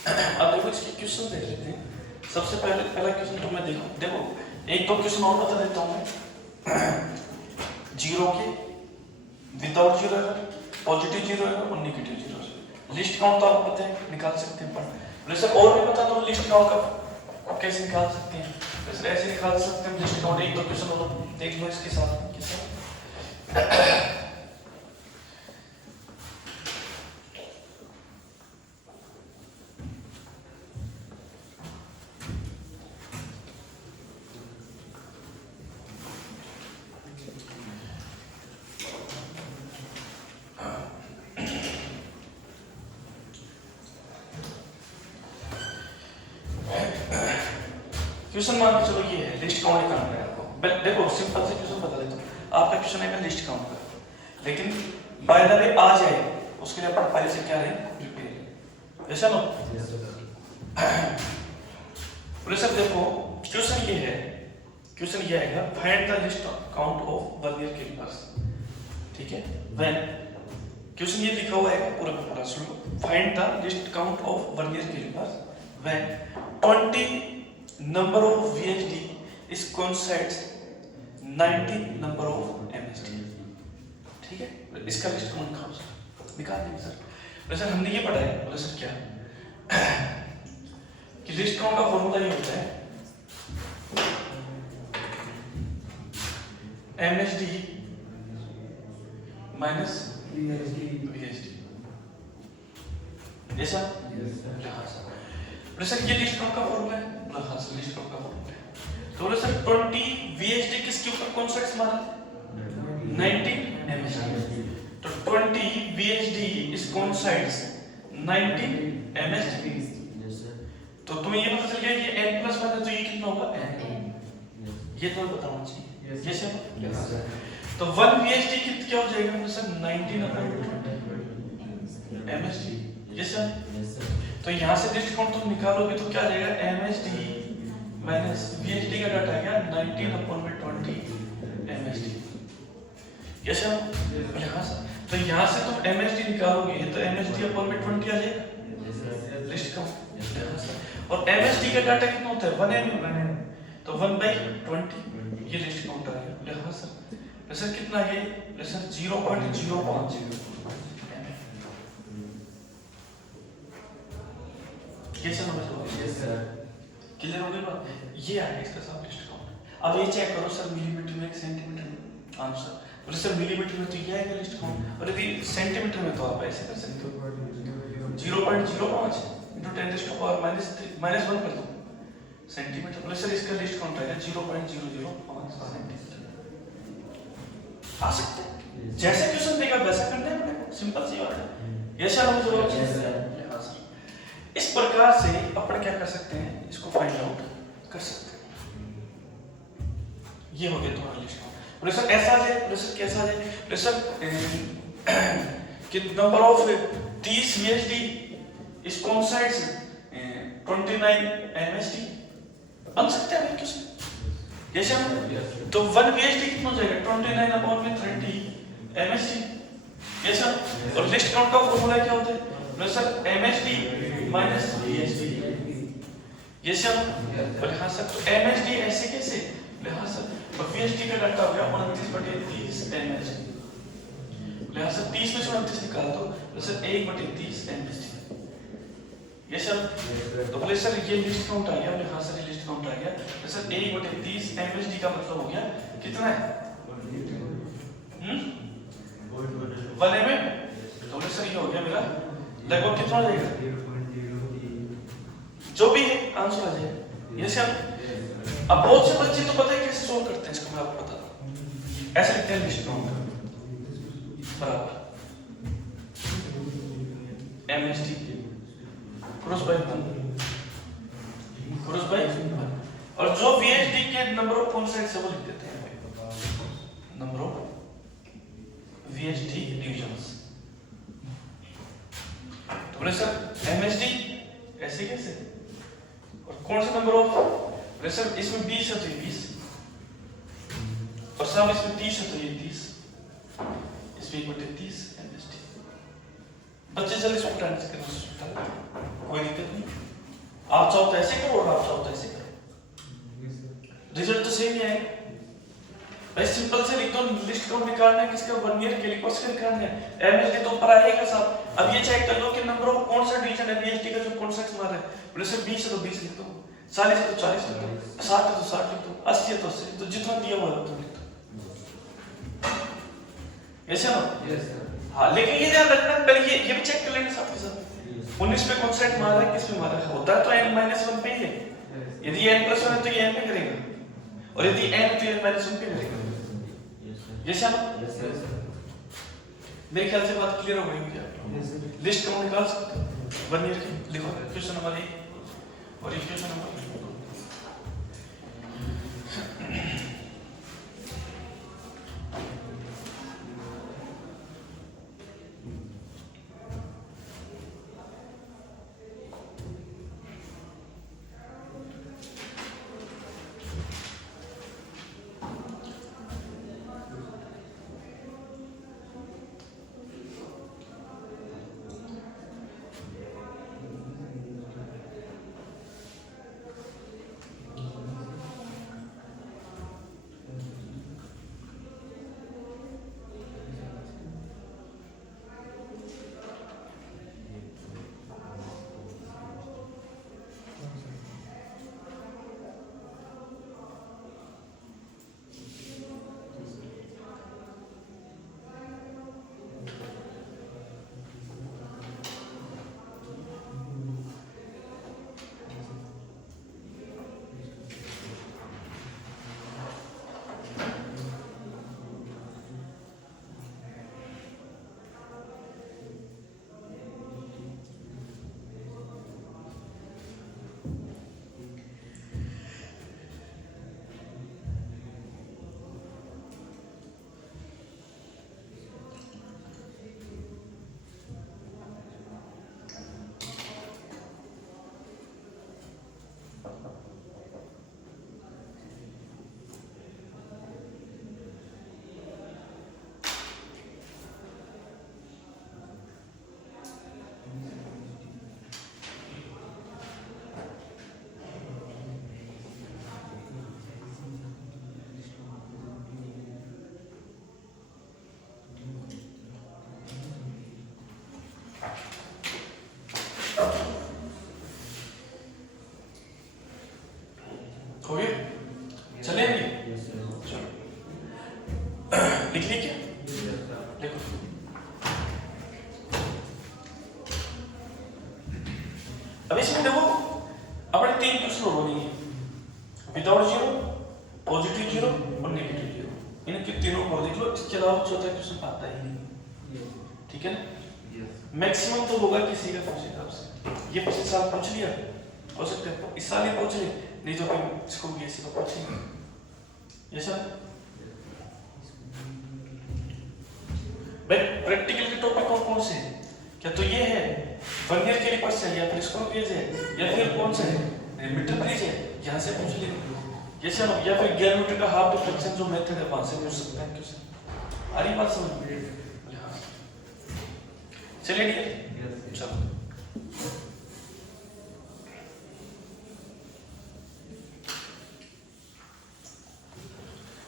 अब देखो इसके क्वेश्चन देख लेते हैं। सबसे पहला क्वेश्चन तो मैं देखो एक दो क्वेश्चन और बता देता हूँ मैं। जीरो के, without zero error, positive zero error और negative zero error. Least count तो आपको पता है, निकाल सकते हैं। पर सर और भी बता दो लिस्ट काउंट का कैसे निकाल सकते हैं। सर ऐसे निकाल सकते हैं लिस्ट काउंट। एक दो क्वेश्चन और देख लो इसके साथ के साथ। क्वेश्चन मान के चलो ये है, लिस्ट काउंट करना है आपको। देखो सिंपल से क्वेश्चन बता देता हूँ। आपका क्वेश्चन है लिस्ट काउंट का, लेकिन बाय द वे आ जाए उसके लिए अपन पहले से क्या रहे प्रिपेयर। ऐसा नो बोले सर देखो क्वेश्चन ये है, क्वेश्चन ये आएगा find the least count of vernier callipers. ठीक है, व्हेन क्वेश्चन ये लिखा हुआ है पूरा का पूरा सुन लो। Find the least count of vernier callipers when 20 number of VHD is coincides 90 number of MSD। ठीक है, इसका लिस्ट काउंट निकाल देंगे सर। बोले सर हमने ये पढ़ा है। बोले सर क्या कि लिस्ट काउंट का फॉर्मूला ये होता है MSD माइनस VHD। ये सर बोले सर ये लिस्ट काउंट का फॉर्मूला है। लिस्ट काउंट का फॉर्मूला है। तो बोले सर 20 VHD किसके ऊपर कॉन्सेप्ट्स मारा 90 MSD। तो 20 VHD इज कॉन्सेप्ट्स 90 MSD। तो तुम्हें ये पता चल गया ये n प्लस 1 है तो ये कितना होगा n। ये तो बताना चाहिए। ये सर तो 1 VHD क्या हो जाएगा सर 19/20 MSD। ये सर तो यहाँ से लिस्ट काउंट तुम निकालोगे तो क्या आ जाएगा MSD माइनस VHD का डाटा आ गया 19/20 MSD। यस यहाँ से तो यहाँ से तुम MSD निकालोगे तो MSD/20 आ जाएगा लिस्ट काउंट। और MSD का डाटा कितना होता है 1 mm तो 1/20 ये लिस्ट काउंट आ गया। यहाँ सर कितना आ गया सर 0.05। ये सर क्लियर हो गया बात। ये आएगा इसका सब लिस्ट काउंट। अब ये चेक करो सर मिलीमीटर में सेंटीमीटर में आंसर। बोले सर मिलीमीटर में तो ये आएगा लिस्ट काउंट और यदि सेंटीमीटर में तो आप ऐसे कर सकते हो 0.05 into 10⁻³ -1 कर दो सेंटीमीटर। बोले सर इसका लिस्ट काउंट आएगा 0.005 सेंटीमीटर। आ सकते हैं जैसे क्वेश्चन देगा वैसा करना है अपने को, सिंपल सी बात है। ये सर हम जवाब इस प्रकार से अपन क्या कर सकते हैं इसको फाइंड आउट कर सकते हैं। ये हो गया तुम्हारा लिस्ट काउंट। बोले सर ऐसा आ जाए। बोले सर कैसा आ जाए। बोले सर कि नंबर ऑफ 30 VHD इस कॉन्साइड्स 29 MSD बन सकते हैं क्वेश्चन। ये सर तो 1 VHD कितना हो जाएगा 29/30 MSD। ये सर और लिस्ट काउंट का फॉर्मूला क्या होता है। बोले सर MSD माइनस VHD। ये सर बोले हाँ सर तो MSD ऐसे कैसे। बोले हाँ सर तो VHD का डाटा हो गया 29/30 MSD। बोले हाँ सर 30 में से 29 निकाल दो। बोले सर 1/30 MSD। ये सर तो बोले सर ये लिस्ट काउंट आ गया। बोले हाँ सर ये लिस्ट काउंट आ गया। बोले सर 1/30 MSD का मतलब हो गया कितना है 1 mm। तो बोले सर ये हो गया मेरा लगभग कितना हो जाएगा जो भी है आंसर आ जाएगा। ये सर अब बहुत से बच्चे तो पता है कैसे सोल्व करते हैं इसको मैं आपको बताता हूँ। ऐसे लिखते हैं लिस्ट काउंट बराबर MSD क्रॉस बाय 1 और जो VHD के नंबर ऑफ कॉन्सेप्ट्स है वो लिख देते हैं नंबर ऑफ VHD डिविजन्स। तो बोले सर MSD ऐसे कैसे और कौन सा नंबर ऑफ। बोले सर इसमें 20 है तो ये 20 और सब इसमें 30 है तो ये 30 इसमें 1/30 MSD। बच्चे जल्दी से प्रैक्टिस करना, कोई दिक्कत नहीं। आप चाहो तो ऐसे करो और आप चाहो तो ऐसे करो, रिजल्ट तो सेम ही आएगा। भाई सिंपल से लिख दो, लिस्ट काउंट निकालना है किसका, 1 ईयर कैलिपर्स का निकालना है, एमएल के तो ऊपर आएगा साहब। अब ये चेक कर लो कि नंबर ऑफ कौन सा डिवीजन है बीएलटी का जो कॉन्सेप्ट मार रहा है, बोले सर 20 है तो 20 लिख दो, 40 है तो 40 लिख दो, 60 है तो 60 लिख दो, 80 है तो 80, तो जितना दिया हुआ है उतना लिख दो। ऐसे ना? Yes sir. हाँ, लेकिन ये ध्यान रखना पहले ये भी चेक कर लेना साथ के साथ 19 पे कॉन्सेप्ट मार रहा है, किस पे मार रहा है, होता है तो n-1 पे ही है। यदि n+1 है तो ये n पे करेगा, और यदि n है तो ये n-1 पे करेगा। Yes sir? Yes sir. मेरे ख्याल से बात क्लियर हो गई क्या? लिस्ट काउंट निकाल सकते हो 1 ईयर की, लिखो क्वेश्चन नंबर 1 और ये क्वेश्चन नंबर 2। हो गया? चले अभी? चलो लिख ली क्या? देखो अब इसमें देखो अपने 3 क्वेश्चन हो रही है, विदाउट जीरो, पॉजिटिव जीरो और नेगेटिव जीरो, इनके तीनों को देख लो, इसके अलावा चौथा क्वेश्चन आता ही नहीं। ठीक है ना? मैक्सिमम तो होगा किसी का पूछेगा आपसे, ये पिछले साल पूछ लिया, हो सकता है इस साल ही पूछ ले, नहीं तो फिर इसको बीएससी को पूछेंगे। ये सर भाई प्रैक्टिकल के टॉपिक कौन से हैं? क्या तो ये है 1 ईयर के लिए है, या फिर स्क्रू पेज है, या फिर कौन सा है मीटर ब्रिज है, यहाँ से पूछ लेंगे। ये सर या फिर गियर मीटर का हाफ डिफ्लेक्शन जो मेथड है वहां से पूछ सकते हैं क्वेश्चन। आ रही बात समझ में? चलिए चलो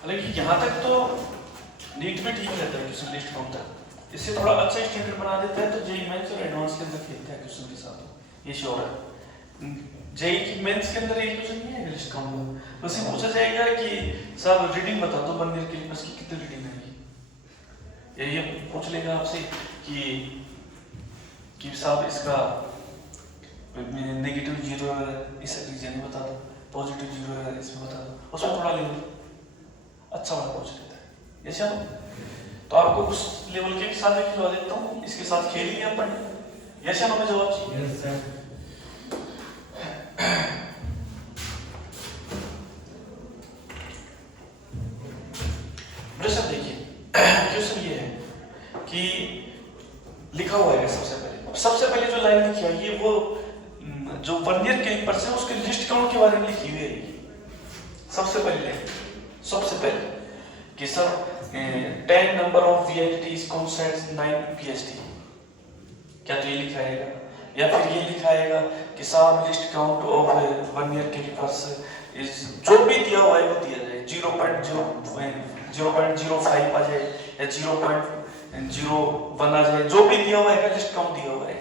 हालांकि यहाँ तक तो नीट में ठीक रहता है क्वेश्चन लिस्ट काउंट तक, इससे थोड़ा अच्छा स्टैंडर्ड बना देता है तो जेई मेंस और एडवांस के अंदर खेलता है क्वेश्चन के साथ, ये श्योर है। जेई की मेंस के अंदर एक क्वेश्चन नहीं है लिस्ट काउंट में, बस ये पूछा जाएगा कि साहब रीडिंग बता दो 1 ईयर के लिए बस की कितनी रीडिंग है, ये पूछ लेगा आपसे कि साहब इसका नेगेटिव जीरो है इस रीजन में बता दो, पॉजिटिव जीरो है इसमें बता दो, उसमें थोड़ा लेवल अच्छा वाला पूछ लेता है। ऐसा तो आपको उस लेवल के साथ में खिलवा देता हूँ, इसके साथ खेल लिया अपन, ऐसा हमें जवाब चाहिए। Yes sir. सर देखिए क्वेश्चन ये है कि लिखा हुआ है सबसे पहले जो लाइन लिखी है ये वो जो 1 ईयर के पर्सन है उसके लिस्ट काउंट के बारे में लिखी हुई है। सबसे पहले कि sir 10 number of VLTs concerns 9 PST, क्या तो ये लिखाएगा, या फिर ये लिखाएगा कि साहब least count of 1 year callipers is, जो भी दिया हुआ है वो दिया जाए, 0.05 आ जाए या 0.01 आ जाए, जो भी दिया हुआ है लिस्ट काउंट दिया हुआ है,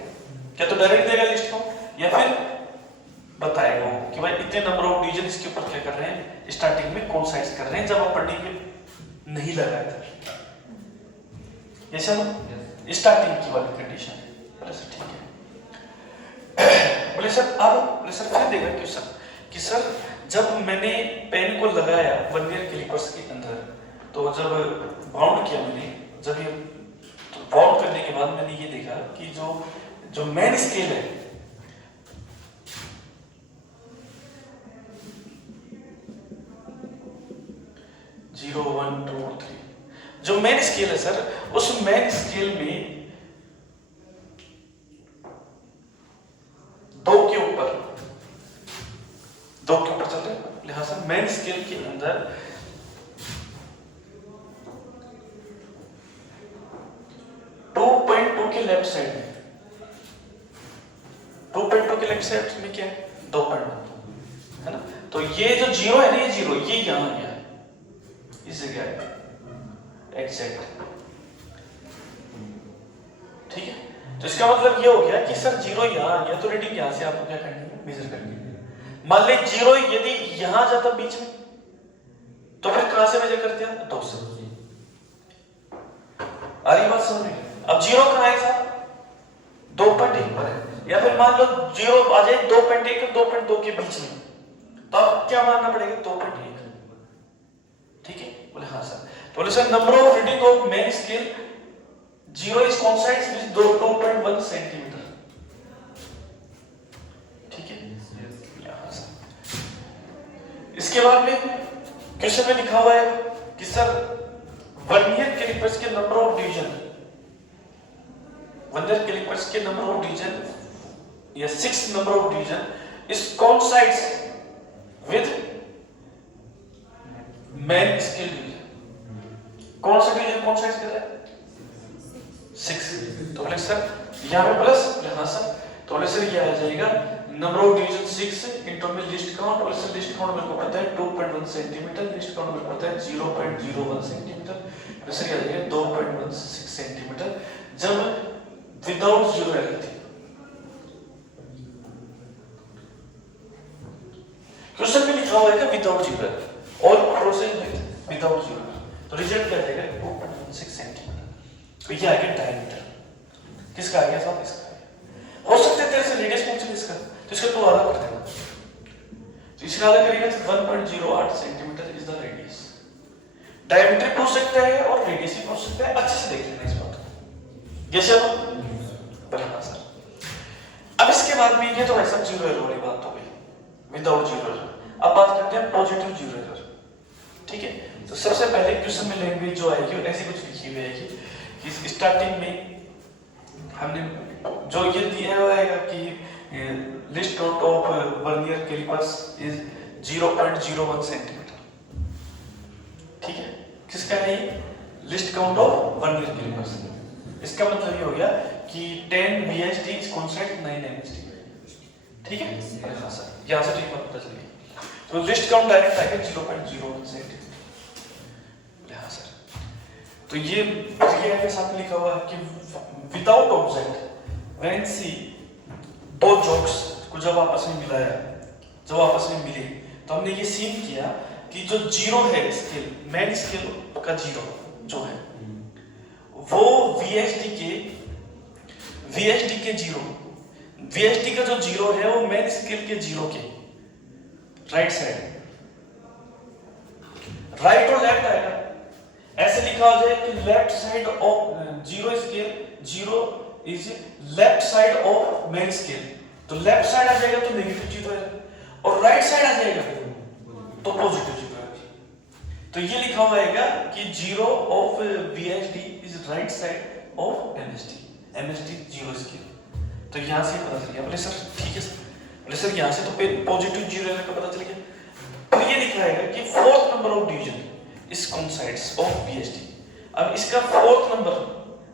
क्या तो डायरेक्ट देगा लिस्ट काउंट, या फिर बताएगा कि भाई इतने नंबर ऑफ डिवीजन इसके ऊपर क्या कर रहे हैं, स्टार्टिंग में कौन साइज कर रहे हैं, जब आप पढ़ने के नहीं लगाया था, ये सब स्टार्टिंग की वाली कंडीशन है। बोले सर ठीक है। बोले सर अब, बोले सर फिर देगा क्वेश्चन कि सर जब मैंने पेन को लगाया 1 ईयर कैलिपर्स के अंदर, तो जब बाउंड किया मैंने, जब ये तो बाउंड करने के बाद मैंने ये देखा कि जो मेन स्केल है, जीरो 1 2 3, जो मेन स्केल है सर, उस मेन स्केल में 2 के ऊपर चल रहे हैं, लिहाजा मेन स्केल के अंदर 2.2 के लेफ्ट साइड में, 2.2 के लेफ्ट साइड में क्या है, 2.2 है ना, तो ये जो जीरो है ना, ये जीरो ये यहां आ गया, इस जगह है एग्जैक्ट, ठीक है। तो इसका मतलब ये हो गया कि सर जीरो यहां आ गया, तो रीडिंग यहां से आपको क्या करनी है, मेजर करनी है। मान ली जीरो यदि यहां जाता बीच में, तो फिर कहां से मेजर करते हैं, 2 से। आ रही बात समझ में? अब जीरो कहां है साहब, 2.1 पर है, या फिर मान लो जीरो आ जाए 2.1 और 2.2 के बीच में, तो अब क्या मानना पड़ेगा, 2.1, ठीक है। बोले हाँ सर। तो बोले sir number of reading of main scale zero is constant with 2.1 centimetre, ठीक है। हाँ सर। इसके बाद में क्वेश्चन में लिखा हुआ है कि सर 1 ईयर कैलिपर्स के number of division, 1 year callipers के नंबर ऑफ डिवीजन या 6 number of division is coincides with main scale division. कौन सा डिवीजन coincides कर रहा है, 6। तो बोले सर यहाँ पे प्लस, हाँ सर, तो बोले सर ये आ जाएगा नंबर ऑफ डिवीजन 6 इनटू में लिस्ट काउंट, बोले सर लिस्ट काउंट मेरे को पता है 2.1 सेंटीमीटर, लिस्ट काउंट मेरे को पता है 0.01 सेंटीमीटर, बोले सर ये आ जाएगा 2.16 सेंटीमीटर जब विदाउट जीरो एरर थी। क्वेश्चन में लिखा हुआ है कि without zero error, all process without zero error, तो रिजल्ट क्या आएगा 2.16 सेंटीमीटर। तो ये आ गया डायमीटर, किसका आ गया साहब, इसका हो सकता है तेरे से रेडियस पूछ ले इसका, तो इसका तो आधा कर देना, तो इसका आधा करेगा तो 1.08 centimetre is the radius. Diameter पूछ सकता है और रेडियस भी पूछ सकता है, अच्छे से देख लेना इस बात को, ये चलो बराबर सर। अब इसके बाद में ये तो ऐसा जीरो एरर वाली बात हो गई, विदाउट जीरो एरर। अब बात करते हैं पॉजिटिव जीरो एरर, ठीक है। तो सबसे पहले क्वेश्चन में लैंग्वेज जो आएगी ऐसी कुछ लिखी हुई आएगी कि स्टार्टिंग में हमने जो ये दिया हुआ है कि least count of 1 year callipers is 0.01 centimetre, ठीक है। किसका है ये, least count of 1 year callipers. इसका मतलब ये हो गया कि 10 VSD इज कांस्टेंट 9 MSD, ठीक है। हाँ सर, यहां से ठीक बात पता चली। तो लिस्ट काउंट डायरेक्ट आएगा 0.01 सेंटीमीटर, हाँ सर। तो ये के साथ लिखा हुआ है कि विदाउट ऑब्जेक्ट व्हेन सी, दो जोक्स को जब आपस में मिलाया, जब आपस में मिले, तो हमने ये सीन किया कि जो जीरो है स्केल, मेन स्केल का जीरो जो है वो VSD के जीरो, VSD का जो जीरो है वो मेन स्केल के जीरो के राइट साइड, राइट और लेफ्ट आएगा। ऐसे लिखा हो जाए कि left side of zero scale, zero is left side of main scale, तो लेफ्ट साइड आ जाएगा तो नेगेटिव जीरो है, और राइट साइड आ जाएगा तो पॉजिटिव जीरो है। तो ये लिखा हुआ है कि zero of VSD is right side of MSD, MSD zero scale. तो यहां से पता चल गया। बोले सर ठीक है सर, बोले सर यहां से तो पॉजिटिव जीरो का पता चल गया। तो ये लिखा है कि fourth number of division is coincides of VSD। अब इसका फोर्थ नंबर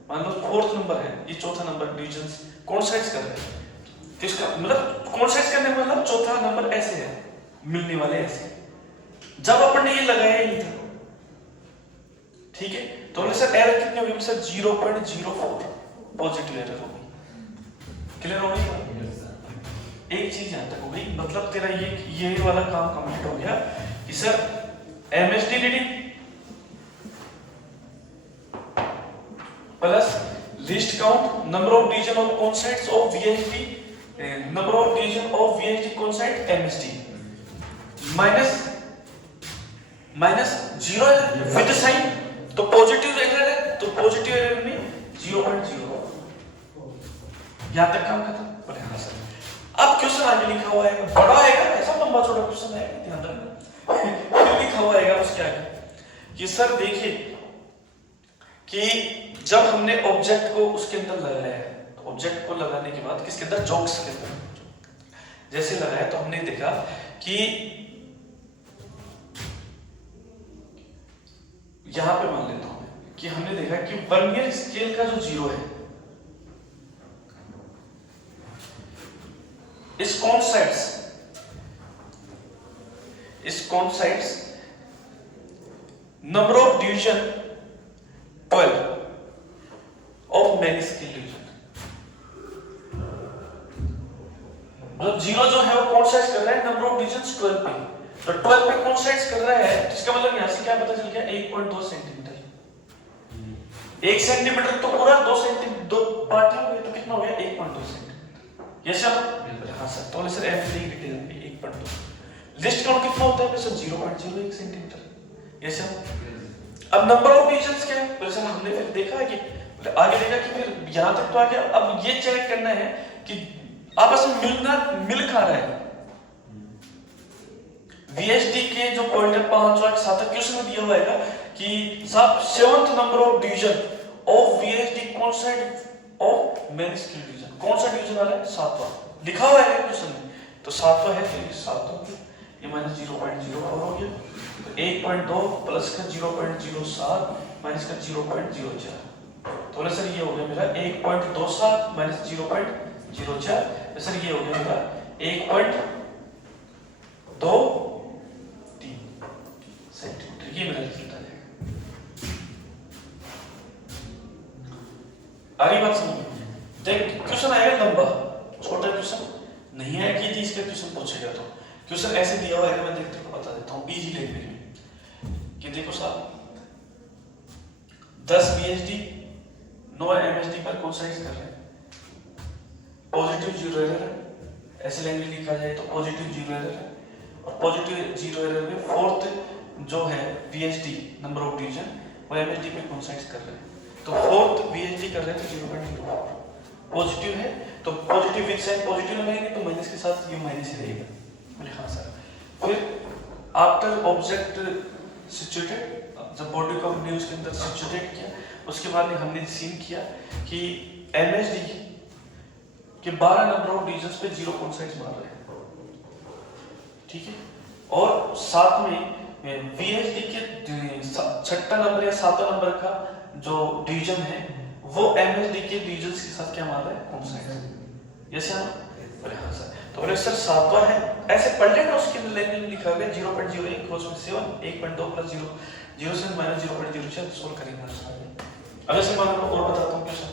मान लो फोर्थ नंबर है, ये चौथा नंबर डिविजन कोइंसाइड कर रहे हैं, तो इसका मतलब कोइंसाइड करने का मतलब चौथा नंबर ऐसे है, मिलने वाले ऐसे। जब अपन ने ये लगाया ही था, ठीक है, तो बोले सर एरर कितनी होगी सर 0.04 पॉजिटिव एरर होगी। क्लियर हो गई? एक चीज यहां तक हो गई, मतलब तेरा ये वाला काम कंप्लीट हो गया कि sir MSD reading plus least count, number of division of coincides of VHD, number of division of VHD coincide MSD minus zero with sign, तो पॉजिटिव एरर है, तो पॉजिटिव एरर में 0.0। यहां तक काम खत्म। बोले हाँ सर। अब क्वेश्चन आगे लिखा हुआ है, बड़ा आएगा, ऐसा लंबा छोटा क्वेश्चन है, ध्यान रखना। फिर लिखा हुआ आएगा उसके आगे कि सर देखिए कि जब हमने ऑब्जेक्ट को उसके अंदर लगाया है, तो ऑब्जेक्ट को लगाने के बाद किसके अंदर, जॉक्स के अंदर जैसे लगाया, तो हमने देखा कि यहां पे मान लेता हूं कि हमने देखा कि वर्नियर स्केल का जो 0 है, इस coincides number of division 12 of main scale division, मतलब 0 जो है वो कॉन्साइड्स कर रहा है नंबर ऑफ डिवीजन 12 पे, तो 12 पे कॉन्साइड्स कर रहा है, इसका मतलब यहां से क्या पता चल गया, 1.2 सेंटीमीटर। 1 सेंटीमीटर तो पूरा 2 सेंटीमीटर, 2 पार्ट हो गए, तो कितना हो गया 1.2 सेंटीमीटर। Yes sir? हाँ सर। तो सर एमडी डिटेल में 1.2, लिस्ट काउंट कितना होता है सर 0.01 सेंटीमीटर। Yes sir. अब नंबर ऑफ डिवीजंस क्या है, बोले सर हमने फिर देखा है कि आगे देखा कि फिर यहां तक तो आ गया, अब ये चेक करना है कि आपस में मिल खा रहा है। वीएचडी के जो पॉइंट है 5 और 7 क्वेश्चन में दिया हुआ है कि साहब 7th number of division of VHD coincide of main scale division, कौन सा डिवीजन आ रहा है, 7वां लिखा हुआ है क्वेश्चन में, तो 7वां है, तो 7 हो गया, ये माइनस 0.04 हो गया, तो 1.2 प्लस का 0.07 माइनस का 0.04, तो बोले सर ये हो गया मेरा 1.27 माइनस 0.04, तो सर ये हो गया मेरा 1.23 सेंटीमीटर, ये मेरा रिजल्ट आ जाएगा। आगे बात समझ, देख क्वेश्चन आएगा लंबा, छोटा क्वेश्चन नहीं है कि 30 का क्वेश्चन पूछेगा, तो क्वेश्चन ऐसे दिया हुआ है, मैं देखते को बता देता हूँ इजी लैंग्वेज में कि देखो साहब 10 बीएचडी 9 एमएचडी पर कोसाइज कर रहे हैं, पॉजिटिव 0 एरर है, ऐसे लैंग्वेज लिखा जाए तो पॉजिटिव 0 एरर है, और पॉजिटिव 0 एरर में फोर्थ जो है वीएचडी नंबर ऑफ डिवीजन वो एमएचडी पे कोसाइज कर रहे हैं, तो फोर्थ वीएचडी कर रहे हैं तो 0.04 पॉजिटिव है, तो पॉजिटिव विद साइन पॉजिटिव लगाएंगे तो माइनस के साथ ये माइनस ही रहेगा। बोले हाँ सर। फिर आफ्टर ऑब्जेक्ट सिचुएटेड, जब बॉडी को हमने उसके अंदर सिचुएटेड किया, उसके बाद हमने सीन किया कि एमएचडी के 12 नंबर ऑफ डिवीजंस पे 0 कोइंसाइड्स मार रहे हैं, ठीक है, और साथ में वीएचडी के 6ठा नंबर या 7वां नंबर का जो डिवीजन है वो एमएचडी के डिवीजंस के साथ क्या मार रहा है, कोइंसाइड। Yes sir? बोले हाँ सर। तो बोले सर 7वां है, ऐसे पढ़ लेना, उसके लाइन में लिखा हुआ है 0.01 क्रॉस में 7 1.2 प्लस 0 0 से माइनस 0.04 सोल्व करेंगे। अगर से मान लो और बताता हूं क्वेश्चन,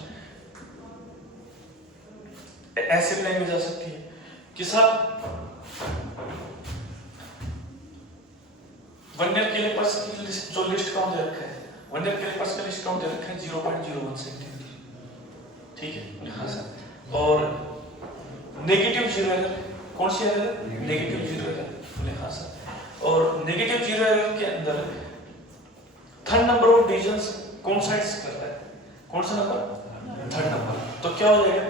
ऐसे भी लैंग्वेज आ सकती है कि साहब वर्नियर कैलिपर्स की जो लिस्ट काउंट दे रखा है, वर्नियर कैलिपर्स का लिस्ट काउंट दे रखा है 0.01 सेंटीमीटर, ठीक है, हाँ सर, और नेगेटिव 0 एरर, कौन सी एरर, नेगेटिव 0 एरर, बोले हाँ सर, और नेगेटिव 0 एरर के अंदर third number of divisions coincides कर रहा है, कौन सा नंबर, थर्ड नंबर, तो क्या हो जाएगा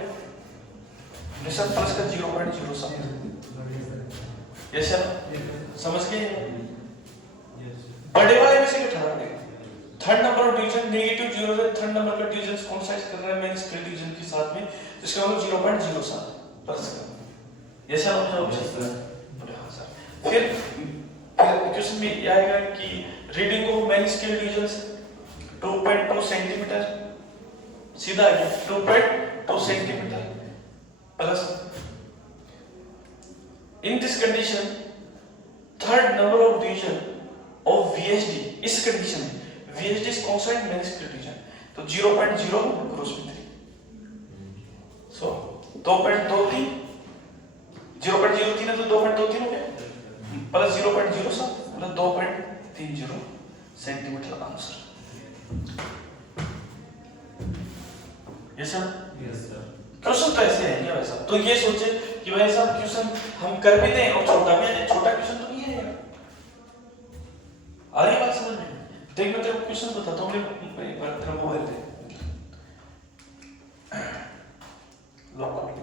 निशान प्लस का 0.07, यस सर, समझ गए? बड़े वाले में से क्या ठहरा देगा, third number of division negative 0 है, थर्ड नंबर का डिवीजन कोइंसाइड कर रहा है मेन स्केल डिवीजन के साथ में, इसका मतलब 0.07 प्लस का, यस सर, हाँ सर। फिर क्वेश्चन में ये आएगा कि reading of main scale division 2.2 centimetre सीधा आ गया 2.2 centimetre plus in this condition third number of division of VHD इस कंडीशन में VHD इज कांस्टेंट मेनिस्क्यूलर डिवीजन तो 0.0 क्रॉस में 3 सो 2.23 0.03 है तो 2.23 हो गया प्लस 0.07 मतलब 2.30 centimetre answer. Yes sir question तो ऐसे है क्या वैसा तो ये सोचे कि भाई साहब क्वेश्चन हम कर भी दें और छोटा भी है छोटा क्वेश्चन तो नहीं है यार आ रही बात समझ में देख मैं तेरे को क्वेश्चन बताता हूँ तेरा मोबाइल दे लॉक कर दे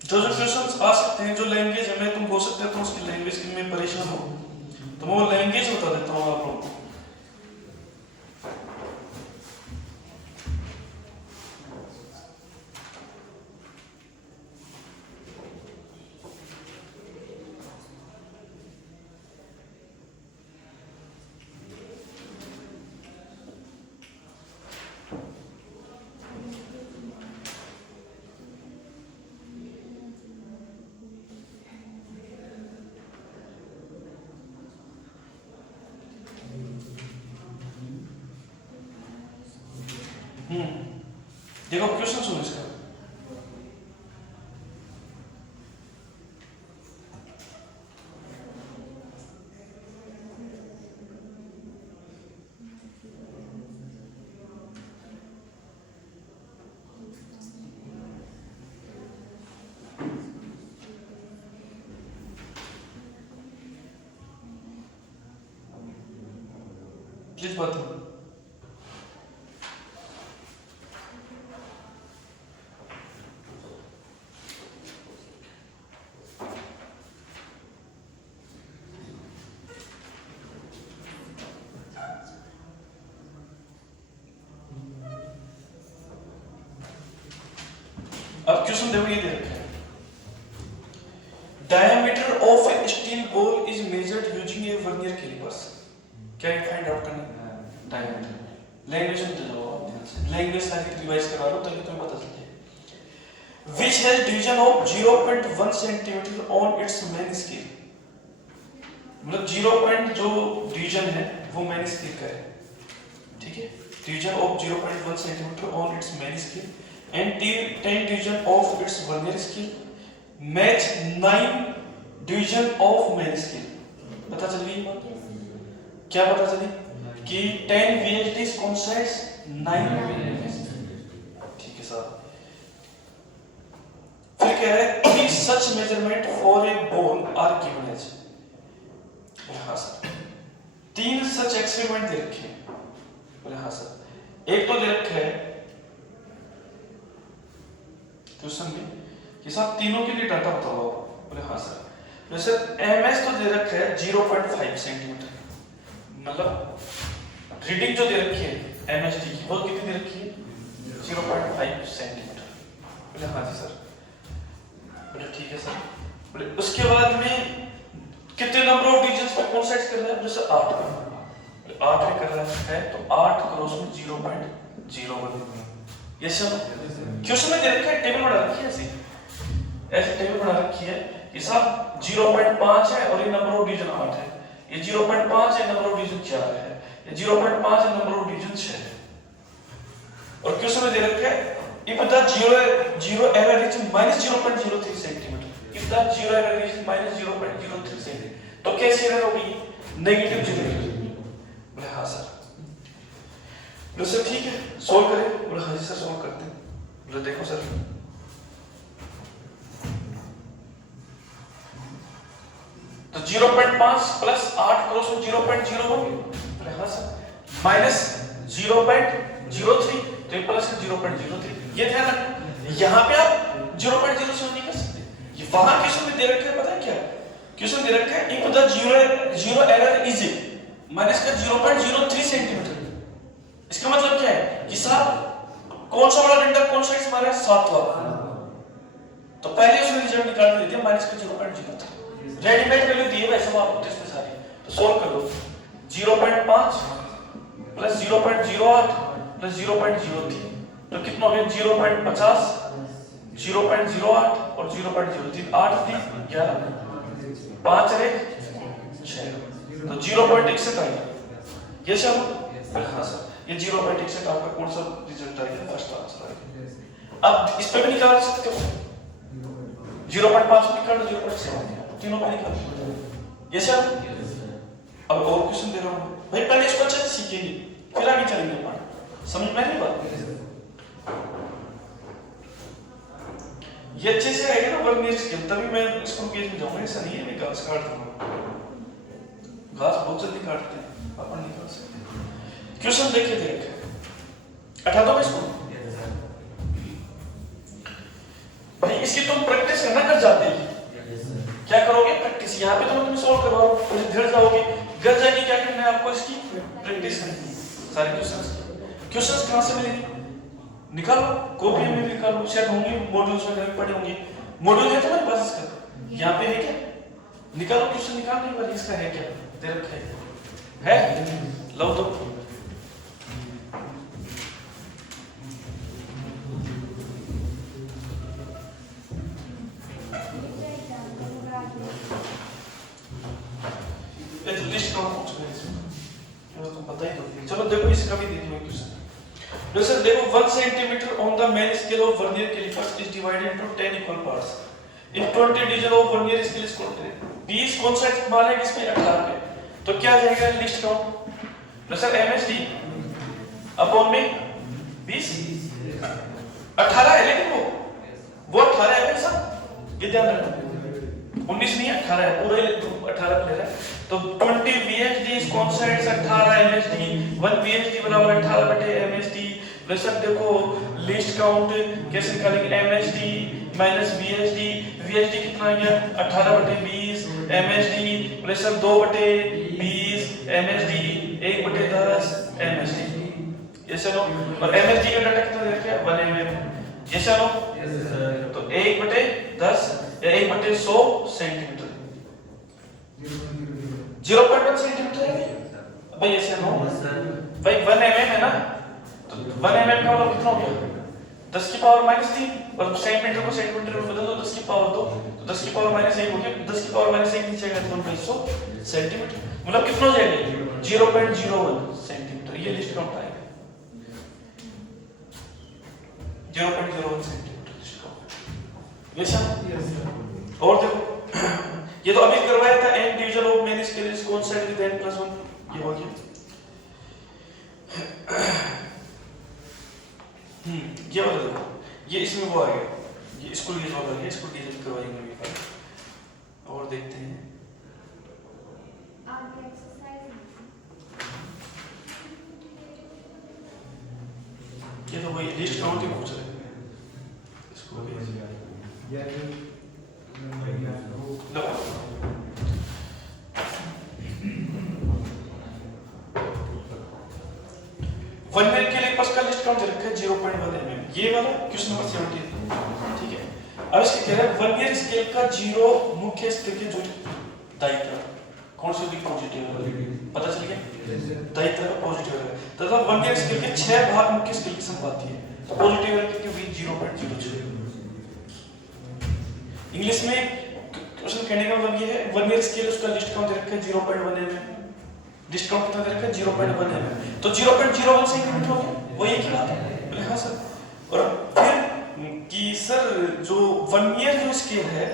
जो क्वेश्चंस आ सकते हैं जो लैंग्वेज में तुम हो सकते हो तो उसकी लैंग्वेज की में परेशान हो तो मैं वो लैंग्वेज बता देता हूँ आप लोगों को। देखो क्वेश्चन सुनो इसका प्लीज बताओ। अब क्वेश्चन देखो ये दे रखा है diameter of a steel ball is measured using a vernier callipers क्या फाइंड आउट करना डायमीटर लैंग्वेज में दे दो लैंग्वेज सारी रिवाइज करा लो ताकि तुम्हें पता चले which has division of 0.1 cm on its main scale मतलब 0. जो डिवीजन है वो मेन स्केल का है ठीक है division of 0.1 cm on its main scale and 10 division of its vernier scale match 9 division of main scale पता चल गई बात क्या पता चली कि 10 VHD consists 9 ठीक है सर फिर कह रहे हैं three such measurement for a ball are given as हाँ सर 3 such experiment दे रखे हैं बोले हाँ सर एक तो दे रखा है क्वेश्चन में कि साहब तीनों के लिए डाटा बताओ बोले हाँ सर वैसे एमएस तो दे रखा है 0.5 सेंटीमीटर मतलब रीडिंग जो दे रखी है एमएसडी की वो कितनी दे रखी है 0.5 सेंटीमीटर बोले हाँ जी सर बोले ठीक है सर बोले उसके बाद में कितने नंबर ऑफ डिविजन्स पे कौन सेट कर रहा है जैसे 8 में कर रहा है तो 8 क्रॉस में 0.01 ये सब क्वेश्चन में दे रखा है टेबल बना रखी है ऐसे टेबल बना रखी है कि साहब 0.5 है और ये नंबर ऑफ डिवीजन 8 है ये 0.5 है नंबर ऑफ डिवीजन 4 है ये 0.5 है नंबर ऑफ डिवीजन 6 है और क्वेश्चन में दे रखा है if the zero error is -0.03 centimetre if the zero error is -0.03 centimetre तो कैसी एरर होगी नेगेटिव 0 बोले हाँ सर बोले सर ठीक है सॉल्व करें बोले हाँ जी सर सॉल्व करते हैं बोले देखो सर तो 0.5 प्लस 8 क्रॉस में 0.01 बोले हाँ सर माइनस 0.03 तो ये प्लस 0.03 ये ध्यान रखना यहाँ पे आप 0.07 नहीं कर सकते ये वहां क्वेश्चन में दे रखा है पता है क्या क्वेश्चन दे रखा है if the zero error is minus का 0.03 सेंटीमीटर। इसका मतलब क्या है कि साहब कौन सा वाला डंडा कौन सा एक्स मारा है 7 वाला, तो पहले उसने रिजल्ट निकाल के दे दिया माइनस का 0.03। रेडीमेड वैल्यू दी है वैसे वो आपको टेस्ट में सारी, तो सॉल्व कर लो। 0.5 प्लस 0.08 प्लस 0.03 तो कितना हो गया 0.50 0.08 और 0.03 8 3 11 5 और 1 6 तो 0.61 आ गया। ये सब हाँ सर ये 0.61 आपका कौन सा रिजल्ट आ गया फर्स्ट आंसर आ गया। अब इस पे भी निकाल सकते हो 0.5 निकाल 0.7 तीनों पे निकाल। ये सब अब और क्वेश्चन दे रहा हूँ भाई, पहले इसको अच्छे से सीखेंगे फिर आगे चलेंगे पार्ट, समझ में नहीं बात। ये अच्छे से आएगा ना वर्नियर स्केल तभी मैं इसको गेज में जाऊंगा, ऐसा नहीं है मैं घास काट दूंगा, घास बहुत जल्दी काटते हैं अपन नहीं काट सकते। क्वेश्चन देखिए देख 18 में इसको भाई इसकी तुम प्रैक्टिस करना कर जाते हैं, क्या करोगे प्रैक्टिस, यहाँ पे तो मैं तुम्हें सॉल्व करवाओ फिर घर जाओगे, घर जाके क्या करना है आपको इसकी प्रैक्टिस करनी है सारे क्वेश्चंस कहाँ से मिलेंगे निकालो, कॉपी में भी निकालो, सेट होंगे मॉड्यूल्स वगैरह पढ़े होंगे, मॉड्यूल है तुम्हारे पास इसका यहाँ पे है क्या, निकालो क्वेश्चन निकालने के बाद इसका है क्या दे रखा है लो तो लिस्ट कौन पूछ रहे हैं इसमें तो पता ही तो। चलो देखो इसका भी देख लो क्वेश्चन। Listen, देखो 1 centimeter on the main scale of vernier calipers is divided into 10 equal parts. If 20 division of vernier scale is contained, 20 कौन सा इस्तेमाल है इसमें 18 पे, तो क्या आ जाएगा list count. Listen, MSD upon में 20 18 है लेकिन वो 18 है मेरे साथ, ये ध्यान रखना 19 नहीं है 18 है, पूरे 18 प्लेयर है। तो 20 VHD is कौन सा है 18 MSD 1 VHD बराबर 18 बटे MSD। वैसे देखो लिस्ट काउंट कैसे निकालेंगे MSD माइनस VHD, VHD कितना आ गया 18 बटे 20 MSD प्लस 2 बटे 20 MSD 1 बटे 10 MSD। ये चलो और MSD का डाटा कितना दे रखा है 1 mm। ये चलो तो 1 बटे 10 या 1 बटे 100 सेंटीमीटर 0.1 सेंटीमीटर है भाई, ऐसे नो भाई 1 mm है ना, तो 1 mm का मतलब कितना हो गया 10 की पावर माइनस 3 और सेंटीमीटर को सेंटीमीटर में बदल दो 10 की पावर 2 तो 10 की पावर माइनस 1 हो गया, 10 की पावर माइनस 1 नीचे आएगा तो 100 सेंटीमीटर मतलब कितना हो जाएगा 0.01 सेंटीमीटर। ये लिस्ट काउंट आएगा 0.01 सेंटीमीटर लिस्ट काउंट। ये सब और देखो ये तो अभी करवाया था n division of main scale is coincide with n + 1 ये हो गया। ये वाला देखो ये इसमें वो आ गया, ये इसको ये वाला आ गया, इसको डिवीजन करवाएंगे अभी और देखते हैं आगे एक्सरसाइज। ये तो वही लिस्ट काउंट ही पूछ रहे हैं इसको भी वर्नियर कैलिपर्स का लिस्ट काउंट रखा है 0.1 mm, ये वाला क्वेश्चन नंबर 17 ठीक है। अब इसके कह रहा है वर्नियर स्केल का 0 मुख्य स्थिति जो दायीं तरफ कौन सी होगी पॉजिटिव है, पता चल गया दायीं तरफ पॉजिटिव है तथा वर्नियर स्केल के 6 भाग मुख्य स्केल के साथ आती है तो पॉजिटिव है के बीच 0.06। इंग्लिश में क्वेश्चन कहने का मतलब ये है वर्नियर स्केल उसका लिस्ट काउंट रखा है 0.1 mm, लिस्ट काउंट कितना दे रखा है 0.1 mm तो 0.01 सेंटीमीटर हो गया, वो एक ही बात है बोले हाँ सर। और फिर कि सर जो वर्नियर जो स्केल है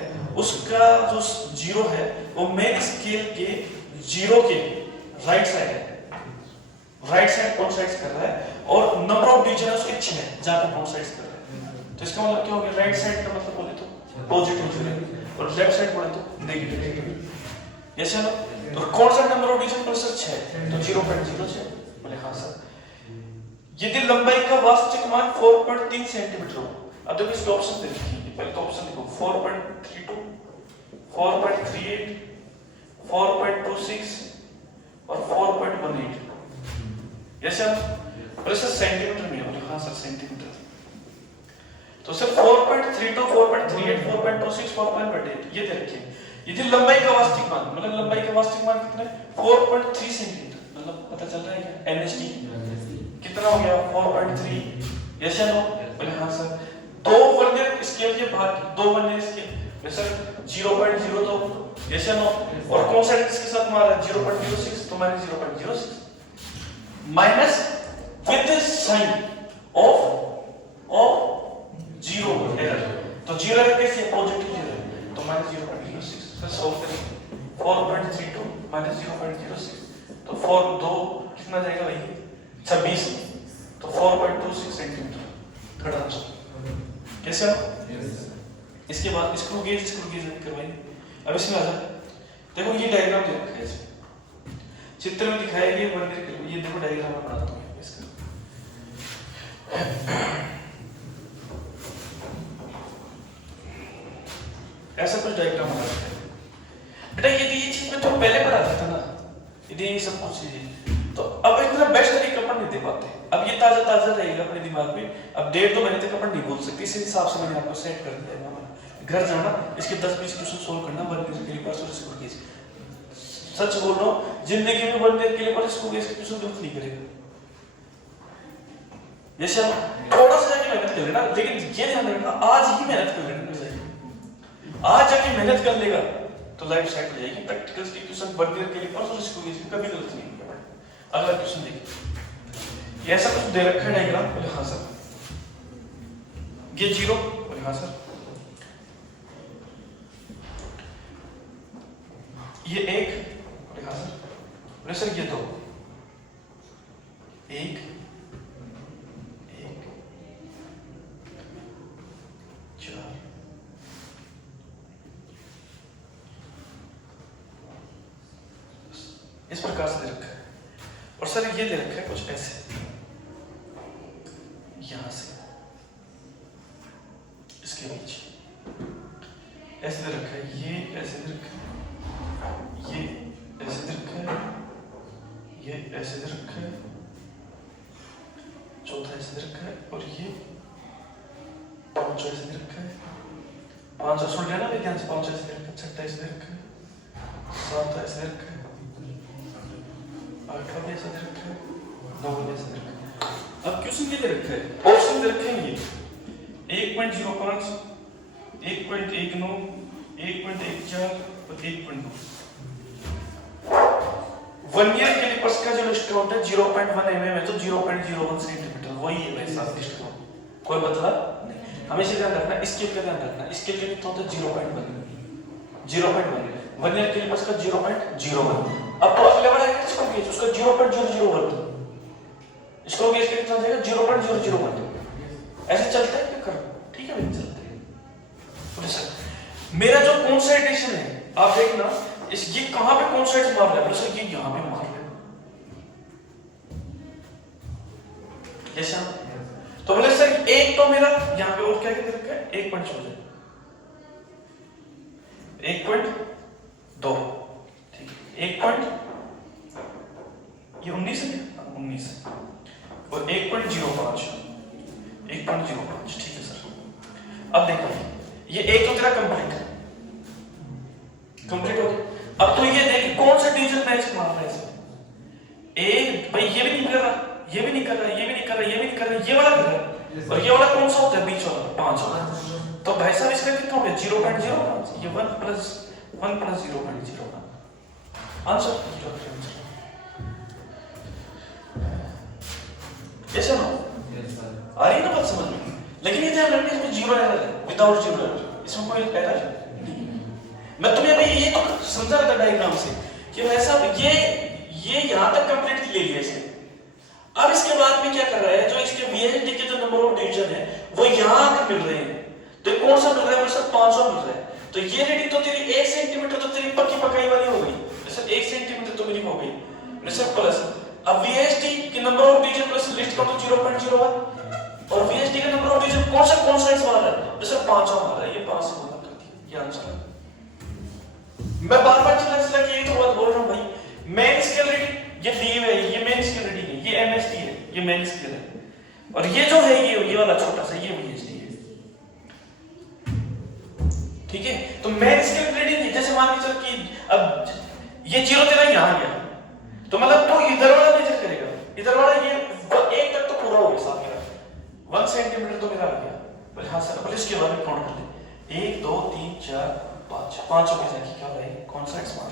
उसका जो 0 है वो मेन स्केल के 0 के राइट साइड है, राइट साइड कौन साइड कर रहा है और नंबर ऑफ डिवीजन है उसके 6 है जहां पे कौन साइड कर रहा है, तो इसका मतलब क्या हो गया राइट साइड का मतलब बोले तो पॉजिटिव और लेफ्ट साइड बोले तो नेगेटिव। ऐसे ना तो कौन सा नंबर ऑफ डिवीजन पर सर 6 तो 0.06 बोले हाँ सर। यदि लंबाई का वास्तविक मान 4.3 सेंटीमीटर हो, अब देखो इसके ऑप्शन दे रखे हैं, पहले तो ऑप्शन देखो 4.32 4.38 4.26 और यस सर, बोले सर सेंटीमीटर में है, बोले हाँ सर सेंटीमीटर। तो सर 4.32, 4.38, 4.26, 4.28 ये दे रखे। ये थी लंबाई का वास्तविक मान, मतलब लंबाई का वास्तविक मान कितना है 4.3 सेंटीमीटर, मतलब पता चल रहा है क्या एनएसटी कितना हो गया 4.3। यस या नो, बोले हाँ सर। दो वर्नियर स्केल के बाहर दो वर्नियर स्केल सर 0.02, यस या नो, और कौन सा इसके साथ मारा 0.06, तो minus 0.06 minus with sign of zero error, तो जीरो एरर कैसे पॉजिटिव जीरो, तो माइनस 0.06 सर सॉल्व करें 4.32 माइनस 0.06, तो 4 2 कितना जाएगा भाई 26, तो 4.26 सेंटीमीटर थर्ड आंसर। कैसे हो? इसके बाद स्क्रू गेज करवाइए। अब इसमें आ जाओ, देखो ये डायग्राम दे रखा है इसमें, चित्र में दिखाया गया वर्नियर, ये देखो डायग्राम मैं बनाता हूँ इसका। ऐसा कुछ डायग्राम बना रखा है बेटा। यदि ये चीज मैं तो पहले पढ़ाता था ना, यदि ये सब कुछ चीजें, तो अब इतना बेस्ट तरीका अपन नहीं दे पाते। अब ये ताजा ताजा रहेगा अपने दिमाग में। अब 1.5-2 महीने तक अपन नहीं बोल सकते, इसी हिसाब से मैंने आपको सेट कर दिया है। घर जाना, इसके 10-20 क्वेश्चन सोल्व करना वर्नियर कैलिपर्स और स्क्रू गेज। सच बोल रहा हूँ, जिंदगी में वर्नियर कैलिपर्स स्क्रू गेज के क्वेश्चन दुख नहीं करेगा। जैसे हम थोड़ा सा जाके मेहनत कर लेना, लेकिन ये ध्यान रखना आज ही मेहनत कर लेना, आज जाके मेहनत कर लेगा तो लाइफ सेट हो जाएगी। प्रैक्टिकल्स के क्वेश्चन वर्नियर कैलिपर्स और स्क्रू गेज में कभी गलती नहीं होगी। अगला क्वेश्चन देखिए, ये ऐसा कुछ दे रखा है डायग्राम, बोले हाँ सर। ये 0, बोले हाँ सर। ये 1, बोले हाँ सर। बोले सर ये 2, 1 1 4 इस प्रकार से दे रखा है। और सर ये दे रखा है कुछ ऐसे, यहां से इसके बीच ऐसे दे रखा है, ये ऐसे दे रखा है, ये ऐसे दे रखा है, ये ऐसे दे रखा है, चौथा ऐसे दे रखा है, और ये पांचवा ऐसे दे रखा है। 5 सुन लिया ना ध्यान से, 5 ऐसे दे रखा है, छठा ऐसे दे रखा है, 7 ऐसे दे रखा है, 8 ऐसे दे रखा है, 9 ऐसे दे रखा है। अब क्वेश्चन ये दे रखा है, ऑप्शन दे रखे हैं ये 1.05, 1.19, 1.14 और 1.2। वर्नियर कैलिपर्स का जो लिस्ट काउंट है 0.1 mm है, तो 0.01 सेंटीमीटर वही है भाई साहब लिस्ट काउंट, कोई बदला नहीं। हमेशा ध्यान रखना, स्केल का ध्यान रखना, स्केल का कितना होता है 0.1, 0.1। वर्नियर कैलिपर्स का 0.01। अब तो अगले वाला है स्क्रू गेज, उसका 0.001, स्क्रू गेज का कितना जाएगा 0.001। ऐसे चलता है क्या करो, ठीक है भाई चलता है। बोले सर मेरा जो कॉन्सेंट्रेशन है आप देखना, इस ये कहां पे कॉन्सेंट्रेट मार रहा है, बोले सर ये यहां पे मार रहा है। जैसा तो बोले सर एक तो मेरा यहां पे और क्या क्या रखा है 1.14, 1.2, ठीक है 1. ये 19 है, 19 और 1.05, 1.05, ठीक है सर। अब देखो ये एक तो तेरा कंप्लीट हो गया। अब तो ये देख कौन सा डिवीजन मैच मार रहा है इसमें। एक भाई ये भी नहीं कर रहा, ये भी नहीं कर रहा, ये भी नहीं कर रहा, ये भी नहीं कर रहा, ये वाला कर रहा है। और ये वाला कौन सा होता है बीच वाला 5 वाला। तो भाई साहब इसका कितना हो गया 0.05, ये 1 + 0.01 आंसर। ऐसा ना आ रही ना बात समझ में, लेकिन ये ध्यान रखना इसमें 0 एरर है, विदाउट 0 एरर, इसमें कोई एरर नहीं। मैं तुम्हें अभी ये तो समझा रहा था डायग्राम से कि भाई साहब ये यहां तक कंप्लीट ले लिया इसने। अब इसके बाद में क्या कर रहा है, जो इसके वीएचडी के जो नंबर ऑफ डिवीजन है वो यहां आकर मिल रहे हैं। तो कौन सा मिल रहा है, सर 500 मिल रहा है। तो ये रीडिंग तो तेरी 1 सेंटीमीटर तो तेरी पक्की पकाई वाली हो गई सर, 1 सेंटीमीटर तो मेरी हो गई सर। प्लस अब वीएचडी के number of division plus list का तो 0.01, और वीएचडी का नंबर ऑफ डिवीजन कौन सा कॉन्स्टेंट मार रहा है सर 500 मार रहा है। ये 5 से गुणा कर दिया, ये आंसर है। मैं बार-बार चिल्ला के यही तो बात बोल रहा हूं भाई, मेन स्केल रीडिंग ये ली है, ये मेन स्केल रीडिंग है, ये एमएसटी है। मेन स्केल है, और ये जो है ये वाला छोटा सा ये VHD है। ठीक है, तो मेन स्केल रीडिंग जैसे मान लीजिए कि अब ये 0 तेरा यहाँ गया, तो मतलब तो इधर वाला मेजर करेगा, इधर वाला ये एक तक तो पूरा हो गया साथ मेरा 1 सेंटीमीटर तो मेरा आ गया। पर हाँ सर, पुलिस के बारे में काउंट कर ले, 1 2 3 4 5 5 हो गया क्या भाई, कौन सा एक्स मार,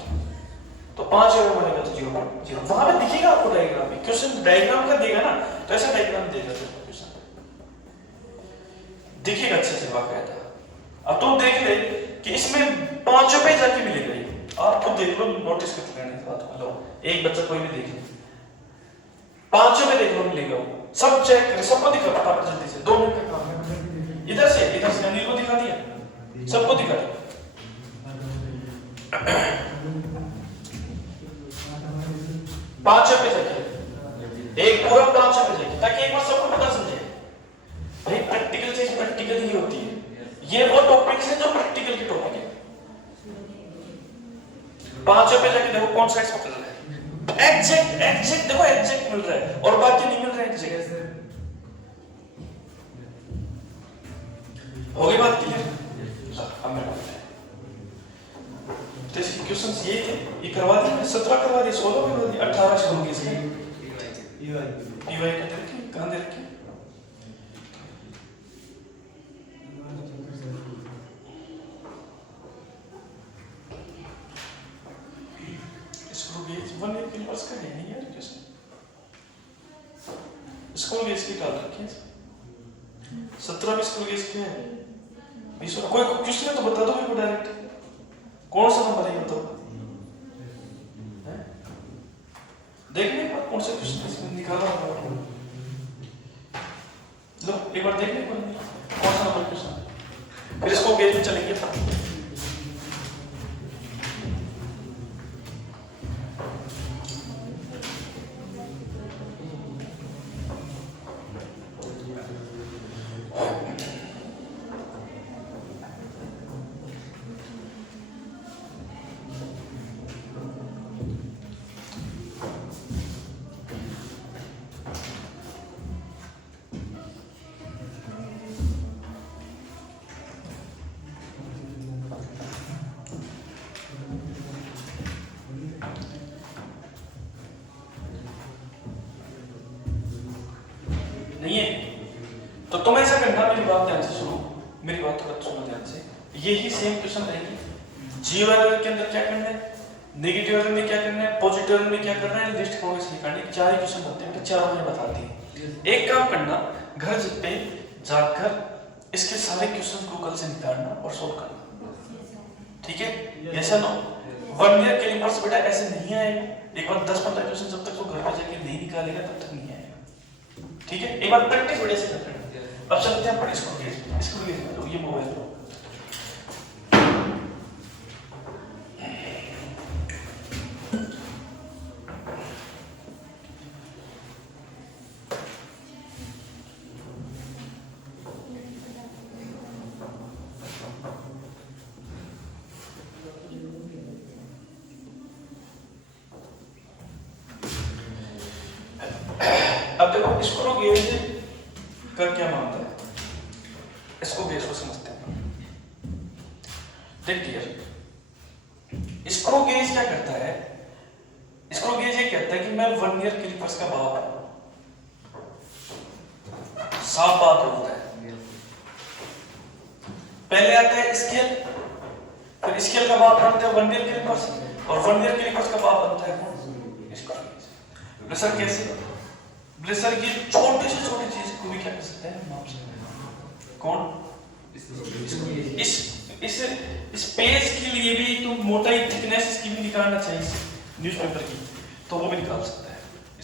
तो 5 अगर बनेगा तो 0.0 वहां पे दिखेगा आपको डायग्राम में, क्वेश्चन डायग्राम का देगा ना, तो ऐसा डायग्राम देगा क्वेश्चन दिखेगा अच्छे से बाकायदा। अब तुम देख ले कि इसमें 5 पे जाके मिलेगा ये, आप खुद देख लो, नोटिस करते रहने इस बात को, लो एक बच्चा कोई भी देख ले 5 पे देख लो मिलेगा, वो सब चेक करे, सबको दिखा फटाफट जल्दी से, 2 मिनट का काम है। इधर से अनिल को दिखा दिया, सबको दिखा दिया। 5 पे जाके एक पूरा 5 पे जाके, ताकि एक बार सबको पता चल जाए भाई प्रैक्टिकल चीज प्रैक्टिकल ही होती है, ये वो टॉपिक है जो प्रैक्टिकल की टॉपिक है। 5 पे जाके देखो कौन सा एक्स पकड़ रहा है, एग्जैक्ट देखो, एग्जैक्ट मिल रहा है और बाकी नहीं मिल रहा है एग्जैक्ट। हो गई बात क्लियर? अब मैं तो इसके क्वेश्चंस ये थे, ये करवा दिए, 17 करवा दिए, 16 करवा दिए, 18 शुरू किए इसके पीवाई का तरीके कहां दे रखे, स्क्रू गेज 1 ईयर के लिए पास कर नहीं यार क्वेश्चन, स्क्रू गेज की डाल रखी है 17 में, स्क्रू गेज क्या है 20, कोई क्वेश्चन है तो बता दो मेरे को डायरेक्ट, कौन सा नंबर है ये बताओ, देखने पर कौन सा क्वेश्चन इसमें निकाला होगा, लो एक बार देखने कौन सा नंबर क्वेश्चन, फिर इसको गेज में चलेंगे। नहीं है तो तुम ऐसा करना, मेरी बात ध्यान से सुनो, मेरी बात थोड़ा सुनो ध्यान से, यही सेम क्वेश्चन रहेगी, जी वाले के अंदर क्या करना है, नेगेटिव वाले में क्या करना है, पॉजिटिव वाले में क्या करना है, लिस्ट कॉन्ग्रेस निकालनी, 4 ही क्वेश्चन होते हैं, तो 4 मैंने बताती है। एक काम करना, घर पे जाकर इसके सारे क्वेश्चन गूगल से निकालना और सोल्व करना, ठीक है? ऐसा ना 1 ईयर के लिए बेटा ऐसे नहीं आएगा, एक बार 10-15 क्वेश्चन जब तक वो घर पे जाके नहीं निकालेगा तब तक नहीं आएगा, ठीक है? एक बार प्रैक्टिस बढ़िया से करना। अब चलते हैं अपन इसको तो ये मोबाइल लो, अब देखो स्क्रू गेज का क्या मामला है, इसको गेज को समझते हैं। देखिए स्क्रू गेज क्या करता है, स्क्रू गेज ये कहता है कि मैं 1 ईयर कैलिपर्स का बाप हूं, साफ बात होता है। पहले आता है स्केल, फिर स्केल का बाप बनता है 1 ईयर कैलिपर्स, और 1 ईयर कैलिपर्स का बाप बनता है स्क्रू गेज। ब्लेसर कैसे, ब्लेसर की छोटी से छोटी चीज को भी क्या कर सकते हैं नाम से, कौन इस पेज के लिए भी तो मोटाई थिकनेस इसकी भी निकालना चाहिए न्यूज़पेपर की, तो वो भी निकाल सकता है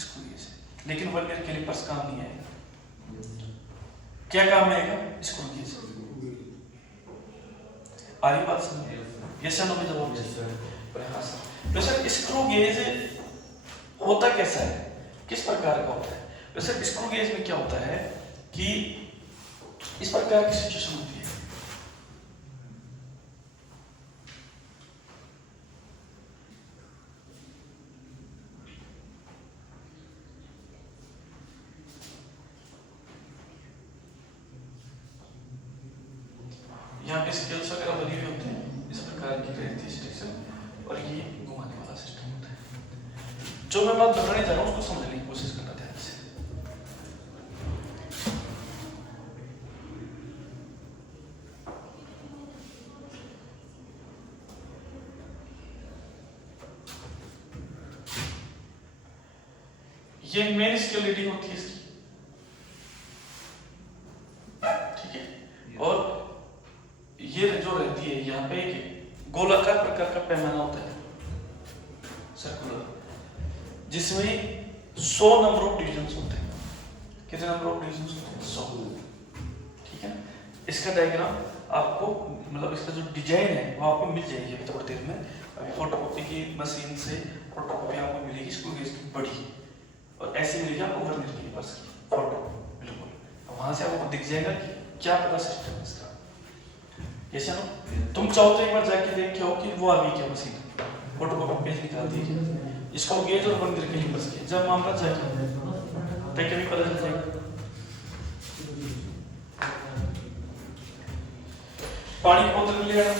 स्क्रू गेज, लेकिन 1 ईयर कैलिपर्स काम नहीं आएगा। क्या काम आएगा स्क्रू गेज, आ रही बात समझ, यस या नो में जवाब हाँ सर। तो सर स्क्रू गेज होता कैसा है, किस प्रकार का होता है? वैसे स्क्रू गेज में क्या होता है कि इस प्रकार की सिचुएशन होती है, पे स्केल्स वगैरह बने हुए होते हैं इस प्रकार की रहती है स्ट्रक्चर, और ये घुमाने वाला सिस्टम होता है। जो मैं बात बताने जा रहा हूँ उसको समझने की कोशिश करना ध्यान से। ये मेन स्केल रीडिंग होती है इसकी, ठीक है। और ये जो रहती है यहाँ पे एक गोलाकार प्रकार का पैमाना होता है, सर्कुलर, जिसमें 100 नंबर ऑफ डिविजन्स होते हैं। कितने नंबर ऑफ डिविजन्स होते हैं? 100, ठीक है। इसका डायग्राम आपको, मतलब इसका जो डिजाइन है वो आपको मिल जाएगी अभी थोड़ी देर में। अभी फोटोकॉपी की मशीन से फोटोकॉपी आपको मिलेगी स्कूल की बड़ी, और ऐसी मिलेगी आपको वर्नियर की बस फोटो, बिल्कुल। वहां से आपको दिख जाएगा कि क्या पूरा सिस्टम है इसका। जैसे ना तुम चाहो तो एक बार जाके देख के हो कि वो आ गई क्या मशीन, फोटोकॉपी पेज निकाल दी, इसको गेज और वर्नियर के लिए बस किया, जब मामला जाएगा तब कभी पता चल जाएगा। पानी की बोतल ले आया,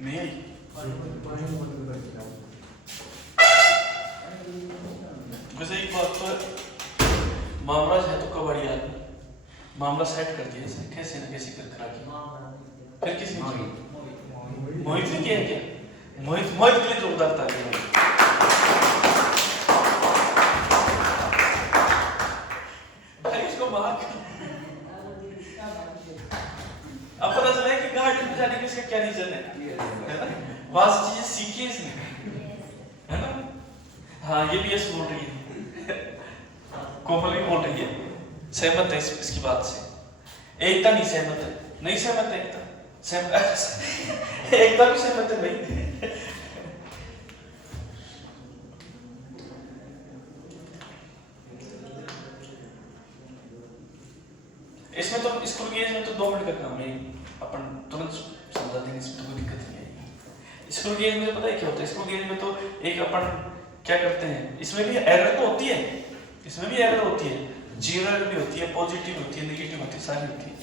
नहीं आई वैसे एक बात पर मामला है तो कबाड़ी आदमी मामला सेट कर दिया कैसे ना कैसे कर करा के, फिर किसी मोहित ने किया क्या? मोहित के लिए जोरदार ताली। भाई इसको मार अब पता चला है कि गार्डन में जाने के इसका क्या रीजन है ना? वहां से चीजें सीखी है इसने, है ना? हाँ ये भी यस बोल रही है, कोमल भी बोल रही है, सहमत है इसकी बात से। एकता नहीं सहमत है, नहीं सहमत है एकता, एकता भी सहमत है भाई। इसमें तो स्कूल के एज में तो 2 मिनट का काम है, अपन तुरंत समझा देंगे, इसमें तो कोई दिक्कत नहीं है। स्कूल के एज में पता है क्या होता है? स्कूल के एज में तो एक अपन क्या करते हैं, इसमें भी एरर तो होती है, इसमें भी एरर होती है, जीरो एरर भी होती है, पॉजिटिव होती है, नेगेटिव होती है, सारी होती है।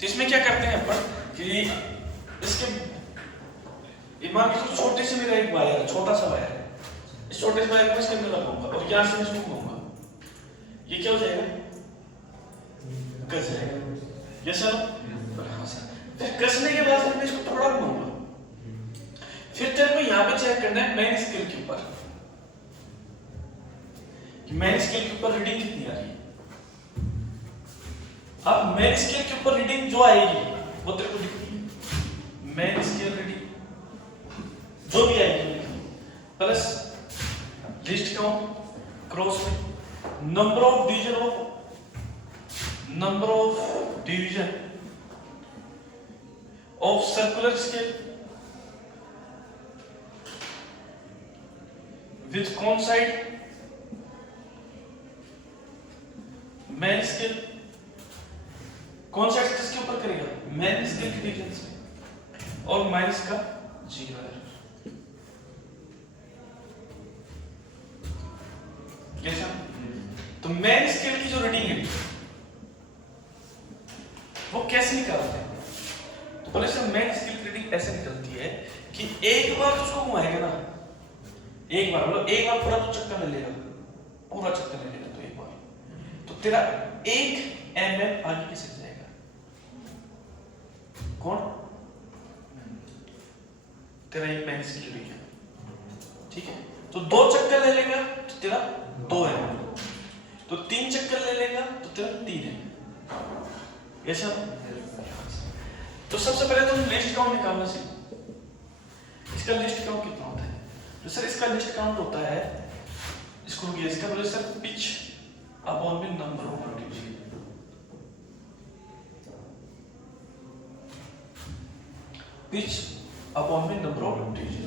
तो इसमें क्या करते हैं अपन कि इसके ईमान की छोटे से मेरा एक वायर है, छोटा सा वायर है, इस छोटे से वायर को इसके अंदर लगाऊंगा और यहाँ से इसको घुमाऊंगा, ये क्या हो जाएगा? कस जाएगा। ये सर फिर कसने के बाद मैं इसको थोड़ा घुमाऊंगा, फिर तेरे को यहाँ पे चेक करना है मेन स्केल के ऊपर कि मेन स्केल के ऊपर रीडिंग कितनी आ रही है। अब मेन स्केल के ऊपर रीडिंग जो आएगी वो तेरे को दिखती है, मेन स्केल रीडिंग जो भी आएगी plus least count cross number of division of circular scale with coincide main scale. कौन सा किसके ऊपर करेगा? मेन स्केल के डिवीजन से, और माइनस का जीरो एरर। कैसा? तो मेन स्केल की जो रीडिंग है वो कैसे निकालते हैं? तो पहले से मेन स्केल की रीडिंग ऐसे निकलती है कि एक बार उसको घुमाएगा ना, एक बार मतलब एक बार पूरा तो चक्कर ले लेगा, पूरा चक्कर ले लेगा, तो एक बार तो तेरा 1 mm आगे किससे जाएगा? कौन? तेरा एक मेन स्केल रीडिंग है, ठीक है। तो 2 चक्कर ले लेगा तो तेरा 2 है, तो 3 चक्कर ले लेगा तो तेरा 3 है। ऐसा? तो सबसे पहले तुम लिस्ट काउंट निकालना सीखो। इसका लिस्ट काउंट कितना होता है? तो सर इसका लिस्ट काउंट होता है स्क्रू गेज का, बोले सर पिच अपॉन में number of rotation. Pitch upon में नंबर ऑफ रोटेशन।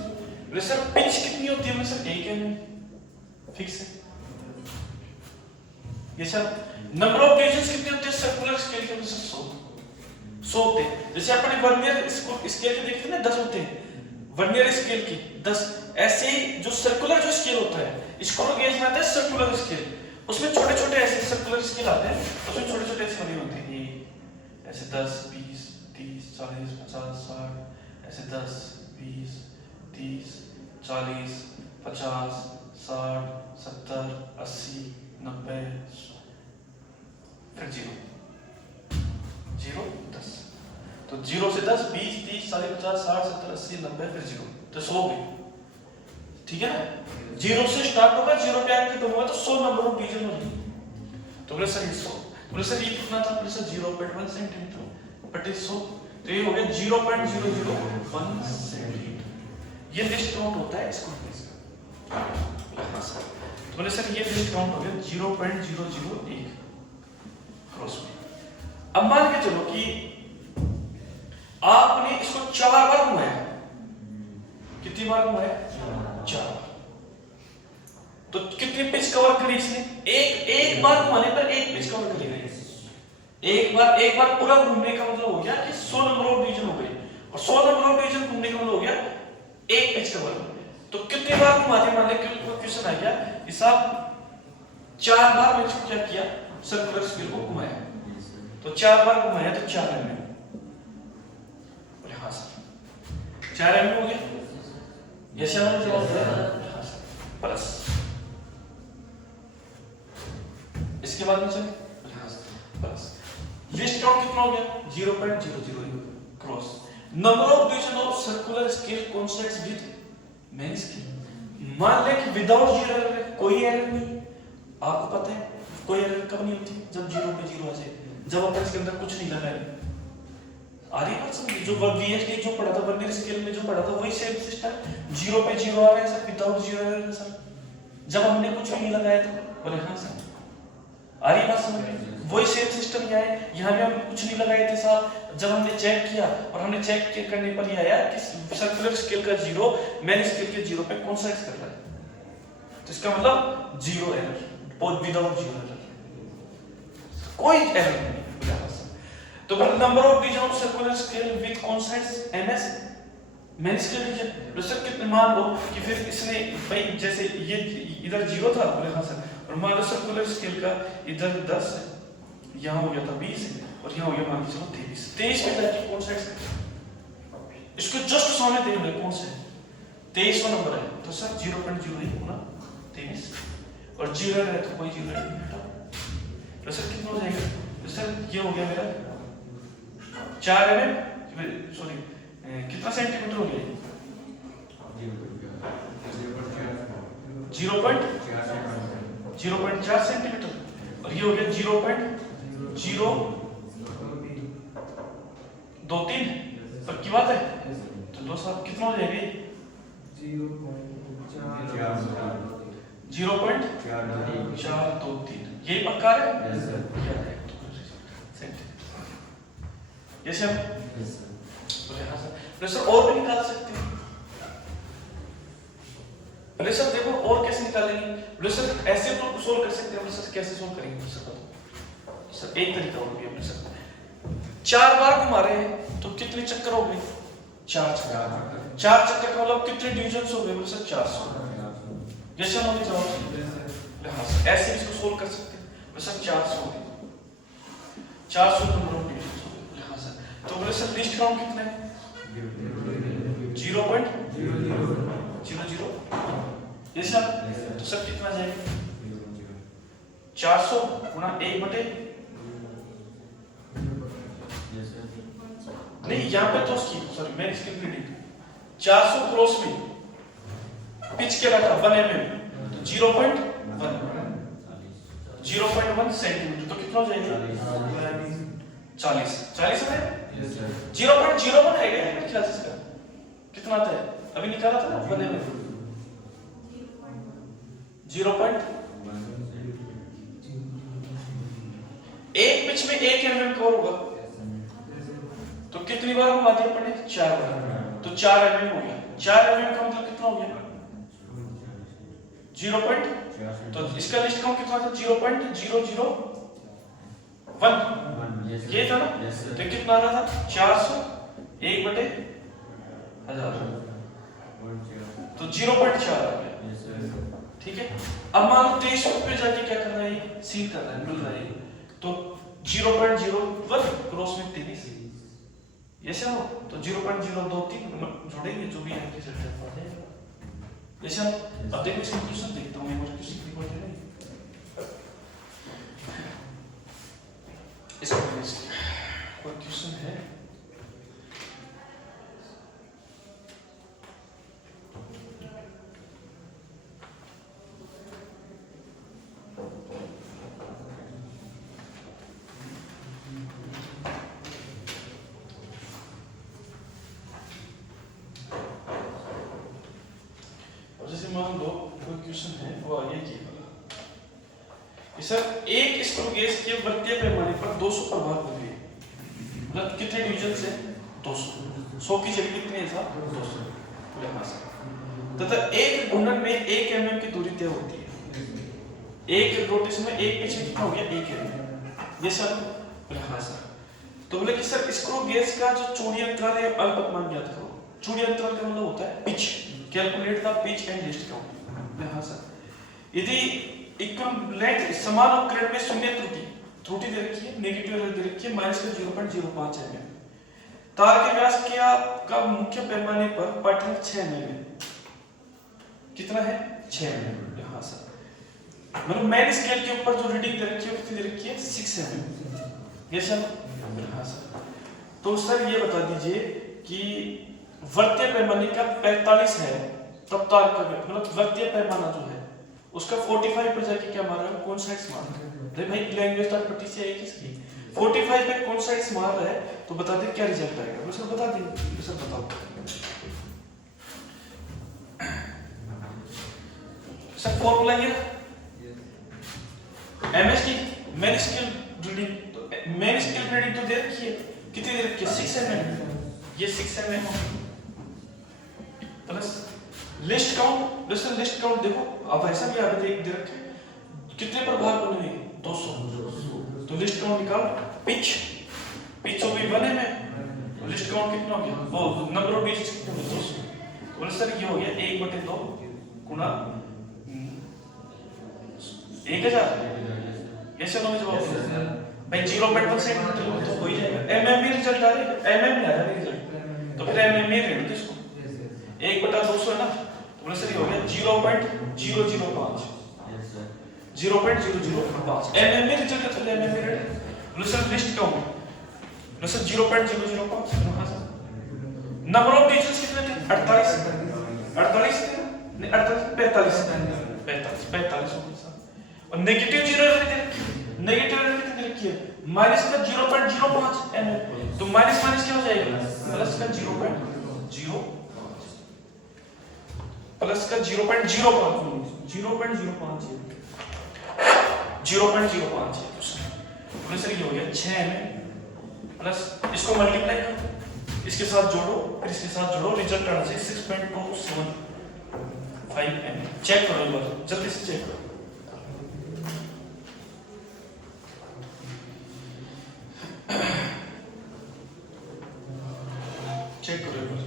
बोले सर पिच कितनी होती है? सर एक है फिक्स है। ये सर नंबर ऑफ रोटेशंस कितनी होती है सर्कुलर स्केल के? सर 100 होते हैं। जैसे अपने वर्नियर स्केल के देखते हैं ना 10 होते हैं, वर्नियर स्केल की 10। ऐसे ही जो सर्कुलर जो स्केल होता है, स्क्रू गेज में आता है सर्कुलर स्केल, उसमें छोटे छोटे ऐसे सर्कुलर स्केल आते हैं, उसमें छोटे छोटे ऐसे बने होते हैं, ये ऐसे 10 20 30 40 50 60, ऐसे 10 20 30 40 50 60 70 80 90 फिर 0 10। तो 0 से 10 20 30 40 50 60 70 80 90 फिर 0, तो 100 हो गए। ठीक है ना? 0 से स्टार्ट होगा, 0 पे आके खत्म होगा, तो 100 नंबर ऑफ डिवीजन होगी। तो बोले सर ये 100, बोले सर ये कितना था? बोले सर 0.1 सेंटीमीटर बट 100, तो ये हो गया 0.001 सेंटीमीटर। ये लिस्ट काउंट होता है इसको। तो बोले सर ये लिस्ट काउंट हो गया 0.001 क्रॉस में। अब मान के चलो कि आपने इसको 4 बार घुमाया। कितनी बार घुमाया? 4। तो कितनी पिच कवर करी इसने? एक बार घुमाने पर एक पिच कवर करी गई। एक बार पूरा घूमने का मतलब हो गया कि 100 नंबर ऑफ डिवीजन हो गए, और 100 नंबर ऑफ डिवीजन घूमने का मतलब हो गया एक पिच कवर। तो कितनी बार घुमाते? मान लिया क्वेश्चन आ गया कि साहब 4 बार मैंने क्या किया? सर्कुलर स्केल को घुमाया। तो 4 बार घुमाया तो 4 mm। बोले हाँ सर 4 mm हो गया। यस सर जवाब है हाँ सर। प्लस इसके बाद में चले प्लस लिस्ट काउंट कितना हो गया? 0.001 cross. Number of division of circular scale concepts with main scale. मान ले कि विदाउट जीरो एरर, कोई एरर नहीं। आपको पता है कोई एरर कब नहीं होती? जब 0 पे 0 आ जाए, जब अपन इसके अंदर कुछ नहीं लगाए। आ रही बात समझ? जो वीएचडी जो पढ़ा था वर्नियर स्केल में जो पढ़ा था वही सेम सिस्टम। 0 पे 0 आ रहा है sir, without zero error sir, जब हमने कुछ नहीं लगाया था। बोले हाँ सर। आ रही बात समझ में? वही सेम सिस्टम यहाँ है। यहाँ भी हम कुछ नहीं लगाए थे साहब, जब हमने चेक किया, और हमने चेक करने पर यह आया कि सर्कुलर स्केल का 0 मेन स्केल के 0 पे कॉन्सेंट्रेट कर रहा है। तो इसका मतलब 0 एरर, विदाउट जीरो एरर, कोई एरर नहीं। तो number of division of circular scale with concentrates ns main scale division. तो सर कितने? मान लो कि फिर इसने भाई जैसे ये इधर 0 था, बोले हाँ सर, और मान लो सर्कुलर स्केल का इधर 10 है, यहाँ हो गया था 20 और यहाँ हो गया मान के चलो 23 पे जाके कौन सा इसको जस्ट सामने देख ले कौन सा 23वां नंबर है। तो सर 0.01 गुना 23 और 0 है तो कोई 0 नहीं बेटा। तो सर कितना हो जाएगा? तो सर ये हो गया मेरा 4 mm, सॉरी कितना सेंटीमीटर हो गया? 0.4 सेंटीमीटर, और ये हो गया 0.023। पक्की बात है? तो दो साहब कितना हो जाएगा? 0.423। यही पक्का है? Yes sir. बोले हाँ सर। बोले सर और भी निकाल सकते हैं। बोले सर देखो और कैसे निकालेंगे? बोले सर ऐसे तो सोल्व कर सकते हैं। बोले सर कैसे सोल्व करेंगे? सर एक तरीका और भी है। बोले सर 4 बार घुमा रहे हैं तो कितने चक्कर हो गए? 4 चक्कर। 4 चक्कर का मतलब कितने डिवीजन हो गए? बोले सर 400। जैसे हमने जवाब हाँ सर ऐसे इसको सोल्व कर सकते हैं। बोले सर 400 हो गए, 400 नंबर ऑफ डिवीजन हो गए। हाँ सर। तो बोले सर लिस्ट काउंट कितना है? 0.00। ये सर तो सर कितना जाएगा? 400 गुना 1/, नहीं यहाँ पे तो उसकी सॉरी मैं इसकी रीडिंग 400 क्रॉस में पिच के रखा 1 mm तो 0.1 सेंटीमीटर। तो कितना हो जाएगा? 40 है? 0.01 है क्या? कितना आता है? अभी निकाला था ना 1 mm। 0. एक पिच में 1 mm कवर होगा तो कितनी बार घुमा दिया अपने? 4 बार। तो 4 mm हो गया। 4 mm का मतलब कितना हो गया? 0. तो इसका लिस्ट काउंट कितना था? 0.001 ये था ना। तो कितना आ रहा था? 400 1/1000 तो 0.4 आ गया। ठीक है। अब मान लो 23 पे जाके क्या करना है? सील करना है, मिल रहा है तो 0.01 क्रॉस में 23 ऐसे हो तो 0.023 जोड़ेंगे जो भी है रिजल्ट आ जाएगा। ऐसे अब देखो इसका क्वेश्चन देखता हूं, एक बार क्वेश्चन रिकॉर्ड है इसका कोई क्वेश्चन है? मान लो कोई क्वेश्चन है वो आगे की सर एक स्क्रू गेज के वृत्तीय पैमाने पर 200 प्रभार होंगे, मतलब कितने डिवीजन से? 200। 100 की जगह कितने था? 200। यहाँ से तथा एक घूर्णन में 1 mm की दूरी तय होती है। एक रोटेशन में एक पिच कितना हो गया? 1 mm। ये सर यहाँ से तो बोले कि सर स्क्रू गेज का जो चूड़ी अंतराल है अल्पतमांक ज्ञात करो। चूड़ी अंतराल का मतलब होता है pitch. Calculate the pitch and list count. यहाँ सर यदि इक्विवेलेंट समान उपकरण में शून्य त्रुटि दे रखी है, नेगेटिव एरर दे रखी है -0.05 mm। तार के व्यास का मुख्य पैमाने पर पार्टनर 6 mm कितना है? 6 mm। यहाँ सर मतलब मेन स्केल के ऊपर जो रीडिंग दे रखी है कितनी दे रखी है? 6 mm। ये सर यहाँ सर तो सर ये बता दीजिए कि वृत्तीय पैमाने का 45 है तब तार का मतलब वृत्तीय पैमाना जो है उसका 45 पर जाके क्या मार रहा है? कौन साइड्स मार रहा है? देख भाई लैंग्वेज तार पट्टी से आई किसकी? 45 पे कौन साइड्स मार रहा है तो बता दे क्या रिजल्ट आएगा। सर बता दे सर बताओ सर फॉर्मूला ये एमएस की मेन स्केल रीडिंग तो मेन स्केल रीडिंग तो दे रखी है कितनी दे रखी है? 6 mm। ये 6 mm प्लस लिस्ट काउंट। दोस्तों लिस्ट काउंट देखो अब ऐसा भी आगे दे रखे कितने प्रभाग बने हुए? 200। तो लिस्ट काउंट निकाल। पिच तो भी बने में तो लिस्ट काउंट कितना हो गया? वो नंबर ऑफ डिजिट्स कितने हो? 200। तो सर ये हो गया 1/2 गुना 1000। ऐसे लो जवाब भाई 0.1 सेंटीमीटर तो हो ही जाएगा। mm में रिजल्ट आ रहा है, mm में आ रहा है रिजल्ट तो फिर mm में रेड इसको 1/200 है ना तो बोले सर ये हो गया 0.005 0.005 mm में रिजल्ट है तो mm में रेड बोले सर लिस्ट काउंट बोले सर 0.005 कहां से? नंबर ऑफ डिजिट्स कितने थे? 48 थे नहीं 45 हो गए सर। और नेगेटिव जीरो दे रखी नेगेटिव कितनी दे रखी है? माइनस का 0.05 mm तो माइनस माइनस क्या हो जाएगा? प्लस का 0.0 प्लस का 0.05 तो सर ये हो गया 6 mm प्लस इसको मल्टीप्लाई करो इसके साथ जोड़ो फिर इसके साथ जोड़ो रिजल्ट आना चाहिए 6.275 mm। चेक करो एक बार जल्दी से चेक करो। चेक करो एक बार।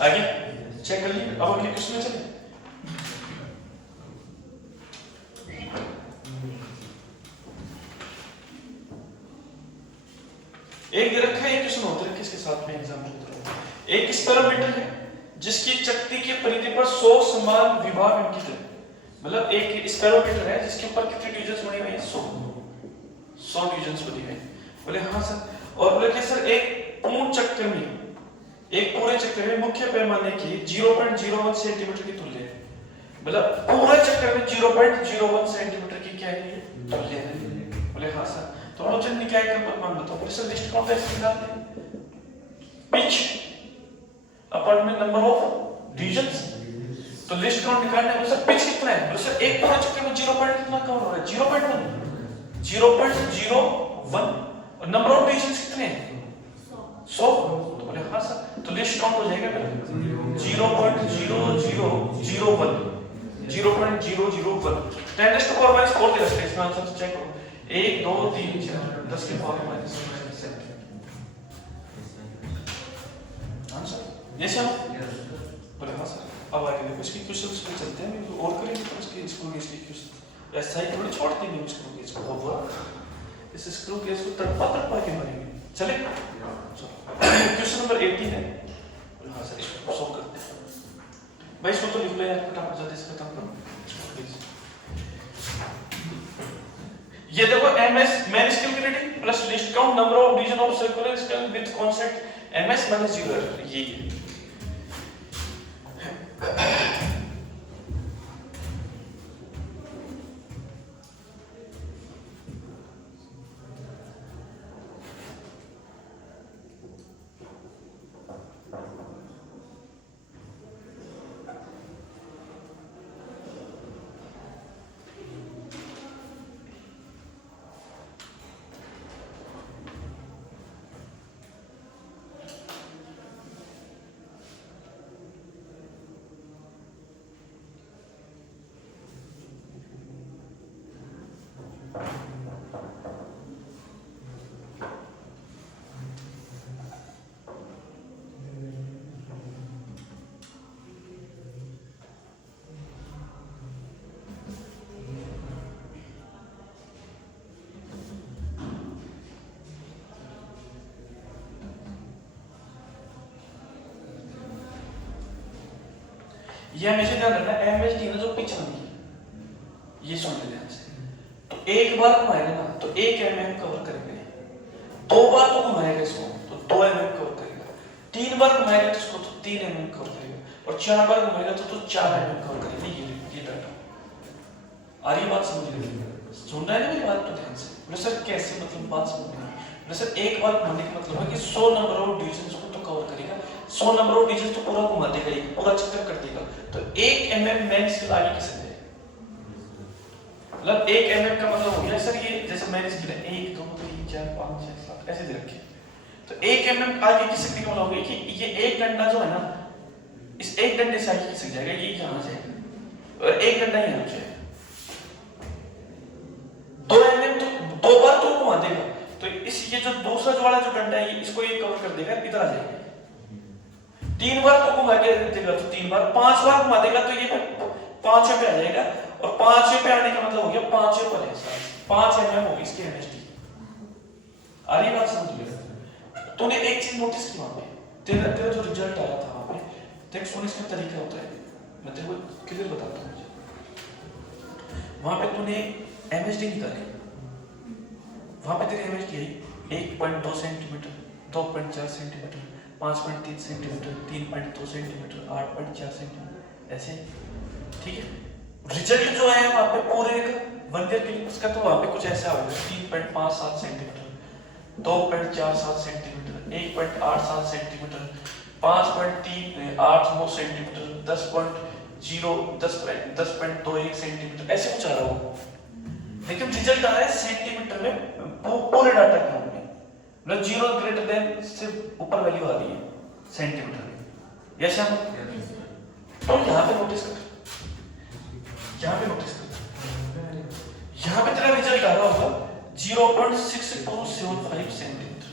आगे चेक कर लिए। अब अगले क्वेश्चन में चले। एक दे रखा है एक क्वेश्चन होता है किसके साथ में एग्जाम होता है। एक स्पेरोमीटर है जिसकी चकती की परिधि पर 100 समान विभाग अंकित है। मतलब एक स्पेरोमीटर है जिसके ऊपर कितने डिविजन्स बने हुए हैं? 100 डिविजन्स बने हुए हैं। बोले हाँ सर। और बोले कि सर एक पूर्ण चक्कर में एक पूरे चक्कर में मुख्य पैमाने की 0.01 सेंटीमीटर की तुल्य है। मतलब पूरे चक्कर में 0.01 सेंटीमीटर की क्या है तुल्य है। बोले हाँ सर। तो ऑप्शन में क्या है मान लो तो सर लिस्ट काउंट ऐसे निकालते हैं पिच अपॉन में नंबर ऑफ डिविजन्स। तो लिस्ट काउंट निकालने में सर पिच कितना है, सर एक पूरा चक्कर में 0 पॉइंट कितना कवर हो रहा है 0.1 और नंबर ऑफ डिविजन्स कितने हैं 100। तो बोले हाँ सर, तो लिस्ट काउंट हो जाएगा मेरा 0.0001 0.001 10 टू पावर माइनस 4 दे रखते हैं इसमें आंसर चेक करो 1 2 3 4 10 के power minus 7 answer yes sir बोले हाँ सर। अब आगे देखो इसके क्वेश्चंस पे चलते हैं और करेंगे तो इसके स्क्रू गेज के क्वेश्चन ऐसा ही थोड़ी छोड़ देंगे स्क्रू गेज को होगा इस स्क्रू गेज को तड़पा के मारेंगे चले। क्वेश्चन नंबर 18 है हाँ सर इसको सॉल्व करते हैं भाई इसको तो लिख लो यार फटाफट जल्दी से खत्म करो। ये देखो MS main scale grading plus least count number of division of circular scale with constant MS minus 0 ये ये हमेशा ध्यान रखना एमएसडी ना जो पिच बनी ये सुन ले ध्यान से। तो एक बार घुमाएगा ना तो 1 mm कवर करेंगे, 2 बार तो घुमाएगा इसको तो 2 mm कवर करेगा, 3 बार घुमाएगा तो इसको तो 3 mm कवर करेगा और 4 बार घुमाएगा तो 4 mm कवर करेगा। ये डाटा आ रही बात समझ लीजिए, सुन रहे हैं मेरी बात तो ध्यान से। बोले सर कैसे मतलब बात समझ रहे हैं? बोले सर एक बार घुमाने का मतलब है कि 100 नंबर ऑफ डिविजन्स को तो कवर करेगा, 100 नंबर ऑफ डिविजन्स तो पूरा घुमा देगा, ये पूरा चक्कर कर देगा। तो 1 mm मैन स्केल आगे किसे दे मतलब 1 mm का मतलब हो गया सर ये जैसे मैन स्केल 1 2 3 4 5 6 7 ऐसे दे रखे। तो 1 mm आगे की शक्ति का मतलब होगा कि ये एक डंडा जो है ना इस एक डंडे से आगे खिसक जाएगा, ये यहां जाएगा और एक डंडा यहां जाएगा। 2 mm तो 2 बार तो घुमा देगा तो इस ये जो दूसरा जो वाला जो डंडा है इसको ये कवर कर देगा, इधर आ जाएगा। 3 बार तो घुमा के देगा तो 3 बार, 5 बार घुमा देगा तो ये 5 पे आ जाएगा और 5 पे आने का मतलब हो गया 5 पर है 5 mm होगी इसकी एमएसडी। आ रही बात समझ लो। तूने एक चीज नोटिस की वहां पे तेरा जो रिजल्ट आ रहा था वहां पे देख सुन इसका तरीका होता है, मैं तेरे को क्लियर बताता हूं। वहां पे तूने एमएसडी निकाली, वहां पे तेरी एमएसडी आई 1.2 centimetre, 2.4 centimetre, 5.3 centimetre, 3.2 centimetre, 8.4 centimetre ऐसे, ठीक है। रिजल्ट जो है वहां पे पूरे एक 1 ईयर के लिए उसका तो वहां पे कुछ ऐसा होगा 3.57 centimetre, 2.47 centimetre, 1.87 centimetre, 5.389 centimetre, 10.21 centimetre ऐसे कुछ आ रहा होगा। लेकिन रिजल्ट आ रहा है सेंटीमीटर में पूरे डाटा के में, मतलब 0 ग्रेटर देन से ऊपर वैल्यू आ रही है सेंटीमीटर में। यस हम तो यहां पे नोटिस कर, यहां पे नोटिस कर, यहां पे तेरा रिजल्ट आ रहा होगा 0.6275 सेंटीमीटर।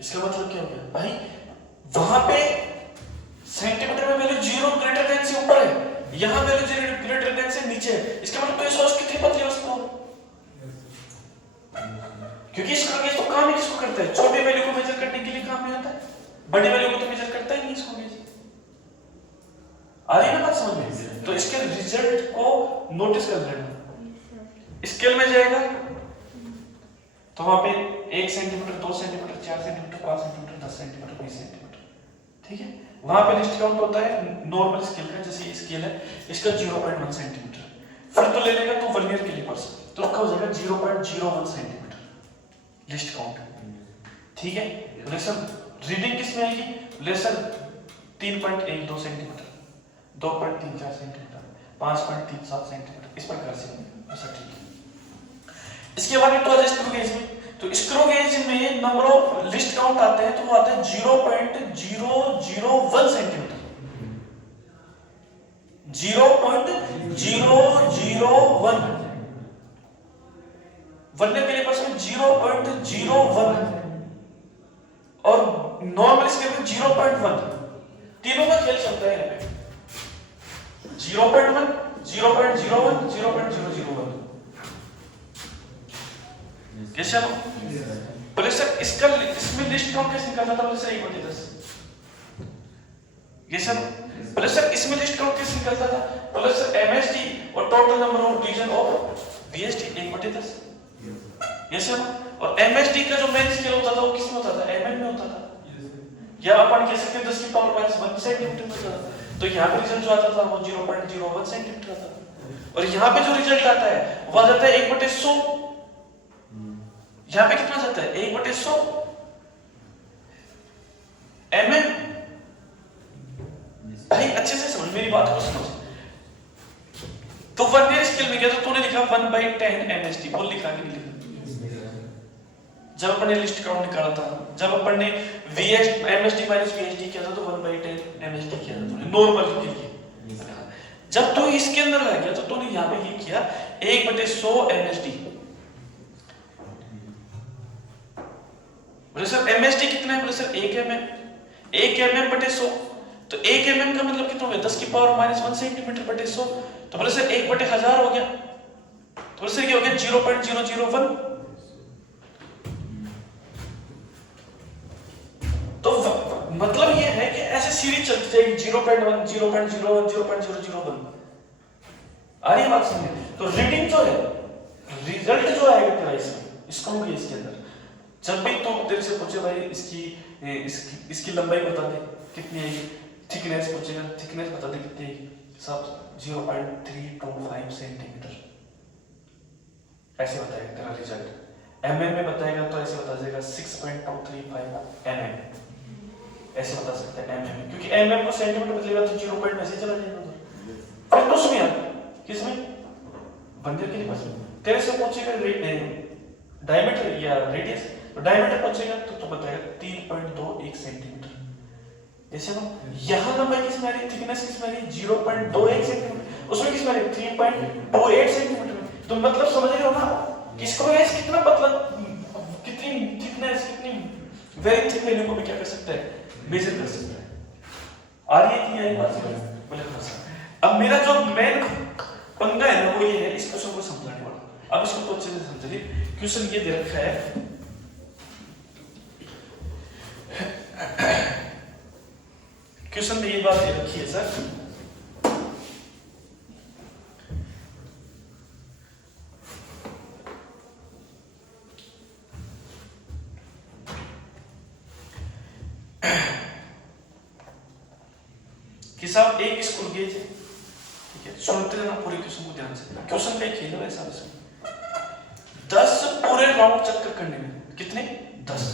इसका मतलब क्या हो गया भाई, वहां पे सेंटीमीटर में वैल्यू 0 ग्रेटर देन से ऊपर है, यहां वैल्यू 0 ग्रेटर देन से नीचे है। इसका मतलब तो ये सोच कितनी पतली है उसको, क्योंकि इसका गेज तो काम ही किसको करता है, छोटी वैल्यू को मेजर करने के लिए काम में आता है, बड़ी वैल्यू को तो मेजर करता ही नहीं इसको गेज। आ रही है ना बात समझ में? तो इसके रिजल्ट को नोटिस कर लेना। स्केल में जाएगा तो वहां पे 1 centimetre, 2 centimetre, 4 centimetre, 5 centimetre, 10 centimetre, 20 centimetre, ठीक है। वहां पे लिस्ट काउंट होता है नॉर्मल स्केल का, जैसे ये स्केल है इसका 0.1 सेंटीमीटर। फिर तो ले लेगा तो वर्नियर कैलिपर से, तो उसका हो जाएगा 0.01 सेंटीमीटर लिस्ट काउंट। ठीक है, लेसन रीडिंग किस में आएगी, लेसन 3.12 सेंटीमीटर, 2.34 सेंटीमीटर, 5.37 सेंटीमीटर, इस प्रकार से ऐसा। ठीक है, इसके बाद में तो आता है स्क्रू गेज में। तो स्क्रू गेज में नंबर ऑफ लिस्ट काउंट आते हैं, तो वो आते हैं 0.001 सेंटीमीटर, 0.001। वर्नियर कैलिपर्स में 0.01 और नॉर्मल स्केल में 0.1, तीनों का खेल चलता है यहाँ पे। 0.1, 0.01, 0.001। कैसे लो? बोले सर इसका इसमें लिस्ट काउंट कैसे निकालना था? बोले सर 1/10। ये सर बोले सर इसमें लिस्ट काउंट कैसे निकलता था? बोले सर MSD और total number of division of VSD 1/10। ये सर, और MSD का जो मेन स्केल होता था वो किस में होता था? mm में होता था, या अपन कह सकते हैं 10 की पावर -1 सेंटीमीटर में होता था। तो यहाँ पे रिजल्ट जो आता था वो 0.01 सेंटीमीटर आता था, और यहाँ पे जो रिजल्ट आता है वो आ जाता है 1/100। यहाँ पे कितना जाता है? 1/100 mm। भाई अच्छे से समझ, मेरी बात को समझ। तो वर्नियर स्केल में क्या था? तूने लिखा 1/10 MSD, बोल लिखा कि नहीं लिखा? जब अपन ने लिस्ट काउंट निकाला था, जब अपन ने MSD माइनस VSD किया था, तो 1/10 MSD किया था तूने नॉर्मल के लिए। जब तू इसके अंदर आ गया तो तूने यहाँ पे ये किया 1/100 MSD। बोले सर MSD कितना है? बोले सर 1 mm, 1 mm/100। तो 1 mm का मतलब कितना हो गया? 10 की पावर -1 सेंटीमीटर/100। तो बोले सर 1/1000 हो गया। तो बोले सर क्या हो गया? 0.001। तो मतलब ये है कि ऐसे सीरीज चलती जाएगी 0.1, 0.01, 0.001। आ रही बात समझ? तो रीडिंग जो है, रिजल्ट जो आएगा तेरा इसमें, स्क्रू गेज के अंदर, जब भी तो तेरे से पूछे भाई इसकी लंबाई बता दे कितनी है, थिकनेस पूछेगा, थिकनेस बता दे कितनी है, सब 0.325 सेंटीमीटर ऐसे बताएगा तेरा रिजल्ट। mm में बताएगा तो ऐसे बता देगा 6.235 mm, ऐसे बता सकते हैं mm में, क्योंकि mm को सेंटीमीटर बदलेगा तो 0 पॉइंट में से चला जाएगा उधर। फिर तो उसमें किसमें? वर्नियर कैलिपर्स में तेरे से पूछेगा डायमीटर या रेडियस, तो डायमीटर पूछेगा तो बताएगा 3.21 सेंटीमीटर। जैसे ना यहाँ लंबाई किस में आ रही है, थिकनेस किस में आ रही है? 0.21 सेंटीमीटर, उसमें किस में आ रही है? 3.28 सेंटीमीटर। तो मतलब समझ रहे हो ना किसको है कितना पतला, कितनी थिकनेस, कितनी वेरी थिक वैल्यू को भी क्या कर सकता है? मेजर कर सकता है। आ रही है कि यही बात समझ? बोले हाँ सर। अब मेरा जो मेन पंगा है ना वो ये है इस क्वेश्चन को समझाने वाला। अब इसको तो अच्छे से समझिए। क्वेश्चन ये दे रखा है क्वेश्चन में ये बात दे रखी है सर कि साहब एक स्क्रू गेज है, ठीक है, सुनते रहना पूरे क्वेश्चन को ध्यान से। क्वेश्चन का खेल है साहब इसमें 10 पूरे राउंड चक्कर करने में कितने? 10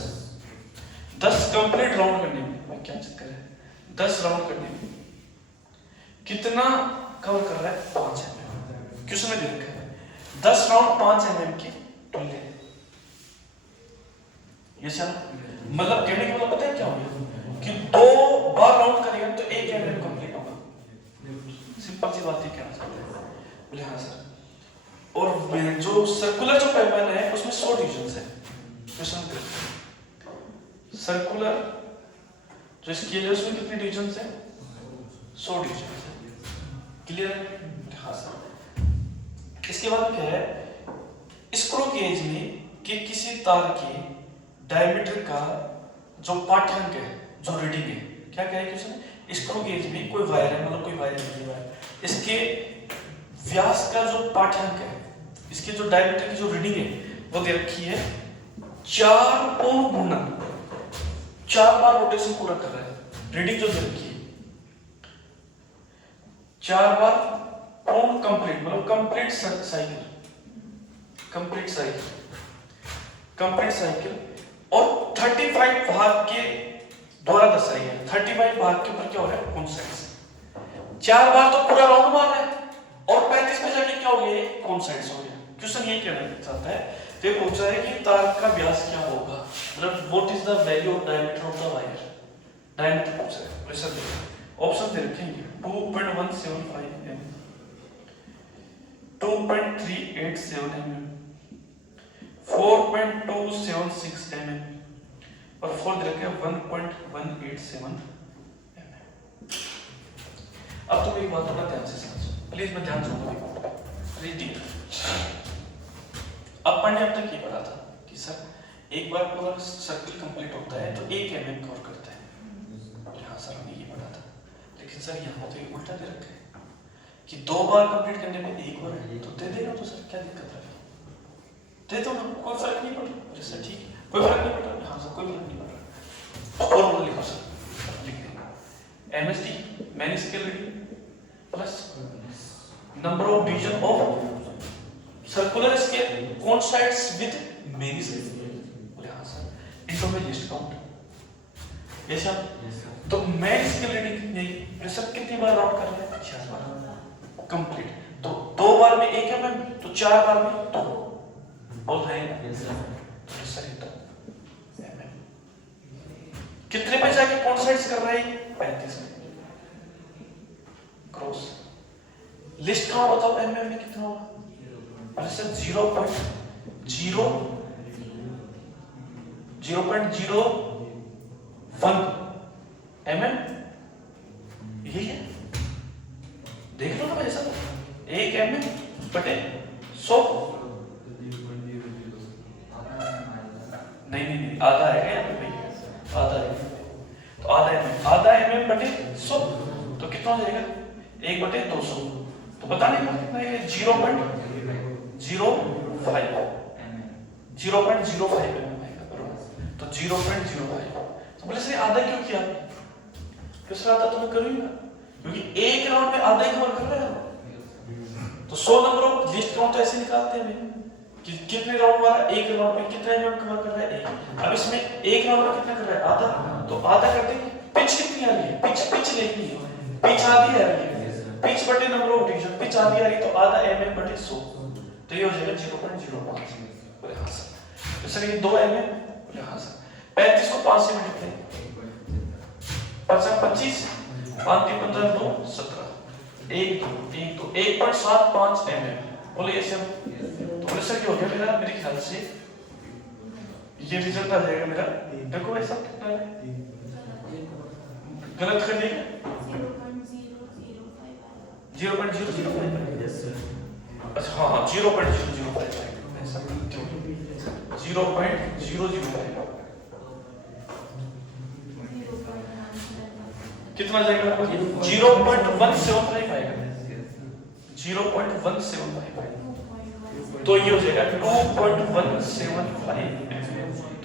कंप्लीट राउंड करने में, क्या चक्कर है, 10 राउंड करने में कितना कवर कर रहा है? 5 mm। क्वेश्चन में दे रखा है 10 राउंड 5 mm की तुल्य है। ये सर मतलब कहने का मतलब पता है क्या हो गया कि 2 बार राउंड करेगा तो 1 mm कंप्लीट होगा। सिंपल सी बात है, कहना चाहते हैं। बोले हाँ सर। और जो सर्कुलर जो पैमाना है उसमें 100 डिविजन है। क्वेश्चन सर्कुलर जो स्केल है उसमें कितने डिविजन है? 100 डिविजन है। क्लियर है? हाँ सर। इसके बाद क्या है, स्क्रू गेज में कि किसी तार के डायमीटर का जो पाठ्यांक है, जो रीडिंग है, क्या कहे क्वेश्चन? स्क्रू गेज में कोई वायर है, मतलब कोई वायर नहीं है, इसके व्यास का जो पाठ्यांक है, इसके जो डायमीटर की जो रीडिंग है वो दे रखी है 4 ओम गुना 4 बार रोटेशन पूरा कर रहा है। रीडिंग जो दे रखी है 4 बार पूर्ण कंप्लीट मतलब complete cycle, complete cycle, complete cycle और 35 भाग के द्वारा दर्शाई है। 35 भाग के ऊपर क्या हो रहा है, कॉन्सेंट्स। 4 बार तो पूरा राउंड मार रहा है और 35 में जाके क्या हो गया, कॉन्सेंट्स हो गया। क्वेश्चन ये कहना चाहता है, तो पूछ रहा है कि तार का व्यास क्या होगा, मतलब what is the value of diameter of the wire, diameter पूछ रहा है। प्रेशर देखो, ऑप्शन दे रखे हैं 2.175 mm, 2.387 mm, 4.276 mm और 4 दे रखे हैं 1.187 mm। अब तुम एक बात थोड़ा ध्यान से समझो प्लीज, मैं ध्यान सुनो प्लीज। अब पढ़ने अब तक ये पढ़ा था कि सर एक बार पूरा सर्कल कंप्लीट होता है तो 1 mm कवर करता है। हाँ सर हमने ये पढ़ा था, लेकिन सर यहाँ तो ये उल्टा दे रखा है कि 2 बार कंप्लीट करने में 1 बार है, तो दे देगा तो सर क्या दिक्कत है, दे दो ना, कोई फर्क नहीं पड़ रहा। अरे सर ठीक है, कोई फर्क नहीं पड़ रहा। हाँ सर कोई फर्क नहीं पड़ रहा। फॉर्मूला लिखो सर, लिख देंगे MSD main scale reading plus number of division of circular scale coincides with many scales। बोले हाँ सर, इनको मैं लिस्ट काउंट यस सर। तो मैन स्केल रीडिंग कितनी है, प्रेशर कितनी बार राउंड कर रहे हैं, 6 बार कंप्लीट। तो 2 बार में 1 mm, तो 4 बार में 2 बोल रहे हैं प्रेशर इतना mm। कितने पे जाके coincides कर रहा है, 35 में क्रॉस। लिस्ट काउंट बताओ mm में कितना होगा, प्रेशर 0.001 mm, यही है। देख लो ना भाई साहब, 1 mm बटे 100, नहीं आधा है क्या यहाँ पे, आधा है तो आधा mm बटे 100 तो कितना हो जाएगा, 1 बटे 200। तो पता नहीं कितना है, 0.05 mm आएगा बराबर। तो 0.05, तो बोले सर आधा क्यों किया, किस आधा तो मैं करूंगा क्योंकि एक राउंड में आधा ही कवर कर रहा है। तो 100 नंबर ऑफ लिस्ट काउंट ऐसे निकालते हैं कि कितने राउंड वाला, एक राउंड में कितना एमएम कवर कर रहा है, एक। अब इसमें एक राउंड में कितना कर रहा है, आधा, तो आधा कर देंगे। पिच कितनी आ रही है, पिच देखनी है, पिच आधी आ रही है, पिच बटे नंबर ऑफ डिवीजन, पिच आधी आ रही है तो आधा एमएम बटे 100, तो ये हो जाएगा 0.05। बोले हाँ सर। तो सर ये 2 एमएम, बोले हाँ सर। 35 को 5 से मल्टीप्लाई, 25, 5 3 15 2 17, 1 2 1.75 mm। बोले ये सब, तो बोले सर क्या हो गया मेरा, मेरे ख्याल से ये रिजल्ट आ जाएगा मेरा, देखो ऐसा कितना है, गलत कर दिया 0.005। अच्छा हाँ 0.005 ऐसा 0.005 कितना जाएगा, 0.175 आएगा, 0.175। तो ये हो जाएगा 2.175।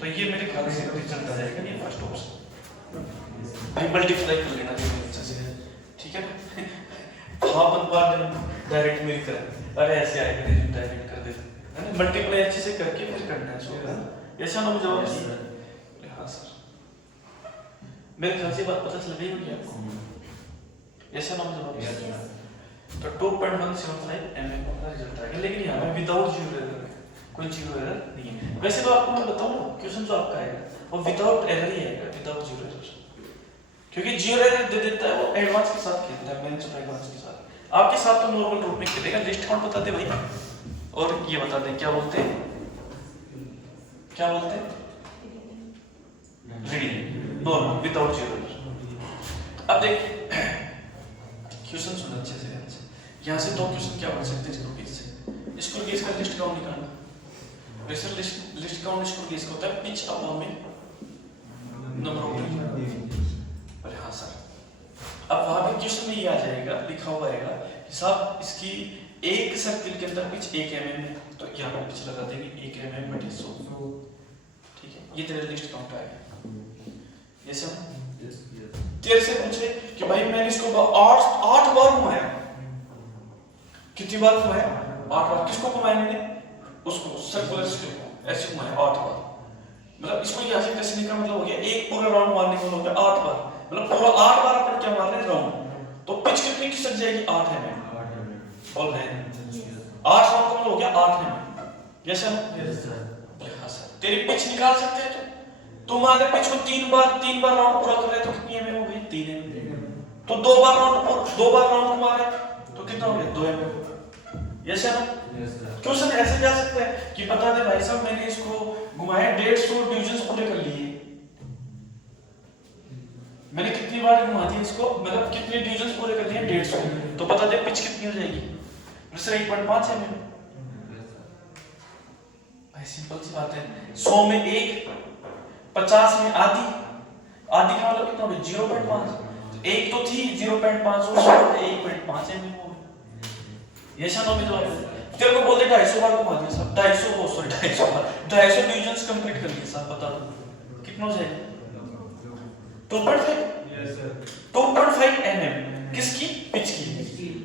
तो ये मेरे ख्याल से रिजल्ट आ जाएगा, ये फर्स्ट ऑप्शन। मल्टीप्लाई कर लेना अच्छे से, ठीक है ना। अपन बार डायरेक्ट मिल कर, अरे ऐसे आएगा डायरेक्ट कर देते हैं, मल्टीप्लाई अच्छे से करके फिर करना है इसको। ऐसा ना मुझे जवाब, हाँ सर मेरे ख्याल से बात पता चल गई होगी आपको, ऐसा ना मुझे जवाब। तो 2.175 mm का रिजल्ट आएगा, लेकिन यहाँ पे विदाउट जीरो एरर है, कोई जीरो एरर नहीं है। वैसे तो आपको मैं बताऊँ क्वेश्चन जो आपका आएगा वो विदाउट एरर ही आएगा, विदाउट जीरो एरर, क्योंकि जीरो एरर दे देता है वो एडवांस के साथ खेलता है, मेंस और एडवांस के साथ। आपके साथ तो नॉर्मल रूप में खेलेगा, लिस्ट काउंट बताते भाई, और ये बता दें क्या बोलते हैं, reading normal without zero error. अब देखिए क्वेश्चन सुनो अच्छे से, यहाँ से 2 क्वेश्चन क्या बन सकते हैं स्क्रू गेज से। स्क्रू गेज का लिस्ट काउंट निकालना, pressure list count screw gauge का होता है पिच अपॉन में नंबर ऑफ डिवीजन। अरे हाँ सर, अब वहां पे क्वेश्चन में ये आ जाएगा, लिखा हुआ आएगा कि साहब इसकी एक सर्किल के अंदर पिच 1 mm है, तो यहाँ पे पिच लगा देंगे 1 mm बटे 100, ठीक है। ये तेरा लिस्ट काउंट आएगा। ये सब तेरे से पूछे कि भाई मैंने इसको 8 बार घुमाया, कितनी बार घुमाया? 8 बार। किसको घुमाया मैंने? उसको, सर्कुलर स्केल को ऐसे घुमाया 8 बार। मतलब इसको यहाँ से कसने का मतलब हो गया एक पूरा राउंड मारने का हो गया 8 बार, मतलब पूरा 8 बार अपन क्या मार रहे हैं? राउंड। तो पिच कितनी खिसक जाएगी? 8 है। बोल रहे हैं 8 राउंड का मतलब हो गया 8 है। Yes sir? Yes sir. हाँ सर। तेरी पिच निकाल सकते हैं तुम अगर पिच को 3 बार राउंड पूरा कर रहे तो कितनी एमएम हो गई? 3 एमएम। तो 2 बार राउंड घुमा रहे तो कितना हो गया? 2 MM. Yes sir? Yes sir. क्यों सर ऐसे जा सकते हैं कि बता दे भाई साहब मैंने इसको घुमाया 150 डिवीजन पूरे कर लिए, मैंने कितनी बार घुमा दिया इसको, मतलब कितने डिवीजन पूरे कर लिए? 150। तो बता दे पिच कितनी हो जाएगी? Sir 1.5 MM. भाई सिंपल सी बात है। 100 में 1, 50 में आधी का मतलब कितना हो गया? 0.5। एक तो थी 0.5 और 1.5 एमएम हो गया। ये शानो में जवाब है। तेरे को बोलते 250 बार घुमा दिया साहब, 250 बार 250 डिवीजंस कंप्लीट कर लिए साहब, बता दो कितना हो जाएगा? 2.5। Yes sir. 2.5 एमएम किसकी? पिच की।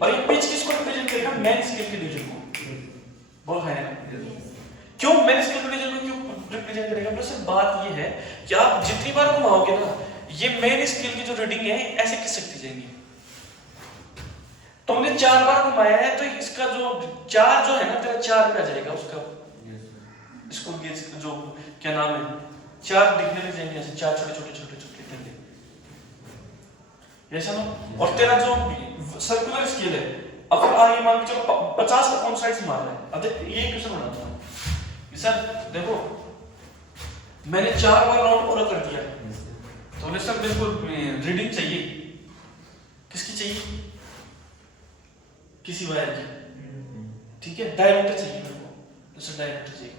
और ये पिच किसको रिप्रेजेंट करेगा? मेन स्केल के डिवीजन को। बोल है क्यों मेन स्केल के डिवीजन को क्यों रिप्रेजेंट करेगा? बस बात ये है कि आप जितनी बार घुमाओगे ना ये मेन स्केल की जो रीडिंग है ऐसे खिसकती जाएंगी। तुमने 4 बार घुमाया है तो इसका जो 4 जो है ना तेरा 4 पे आ जाएगा उसका। इसको ये जो क्या नाम है 4 दिखने लग जाएंगे ऐसे 4 छोटे दिखेंगे ऐसा ना। और तेरा जो सर्कुलर स्केल है अब आगे मान के चलो 50 का कौन साइड से मार रहा है। अब देख ये क्वेश्चन बनाता हूं सर, देखो मैंने 4 बार राउंड पूरा कर दिया तो सर मेरे को रीडिंग चाहिए, किसकी चाहिए? किसी वायर की, ठीक है? डायमीटर चाहिए मेरे को, जैसे डायमीटर चाहिए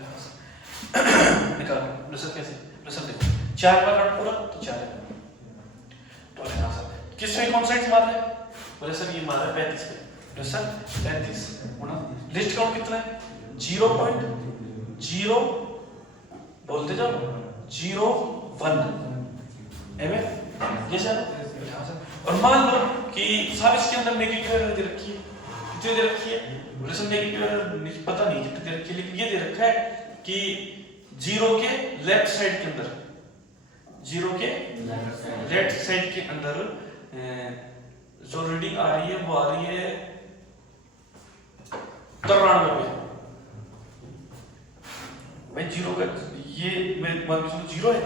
निकालो। सर कैसे? सर देखो 4 बार राउंड पूरा तो 4 है। तो हाँ सर किस में कौन साइड मार रहा है? बोले सर ये मार रहा है 35 पे। तो सर 35 गुना लिस्ट काउंट कितना है? 0.0 बोलते जाओ 0.1 एमएम। ये सर और मान लो कि साहब इसके अंदर नेगेटिव एरर दे रखी है, कितनी दे रखी है? बोले सर नेगेटिव एरर पता नहीं कितनी दे रखी है, लेकिन ये दे रखा है कि 0 के लेफ्ट साइड के अंदर, 0 के लेफ्ट साइड के अंदर जो रीडिंग आ रही है वो आ रही है 93 पे। भाई 0 का ये मैं मान लो 0 है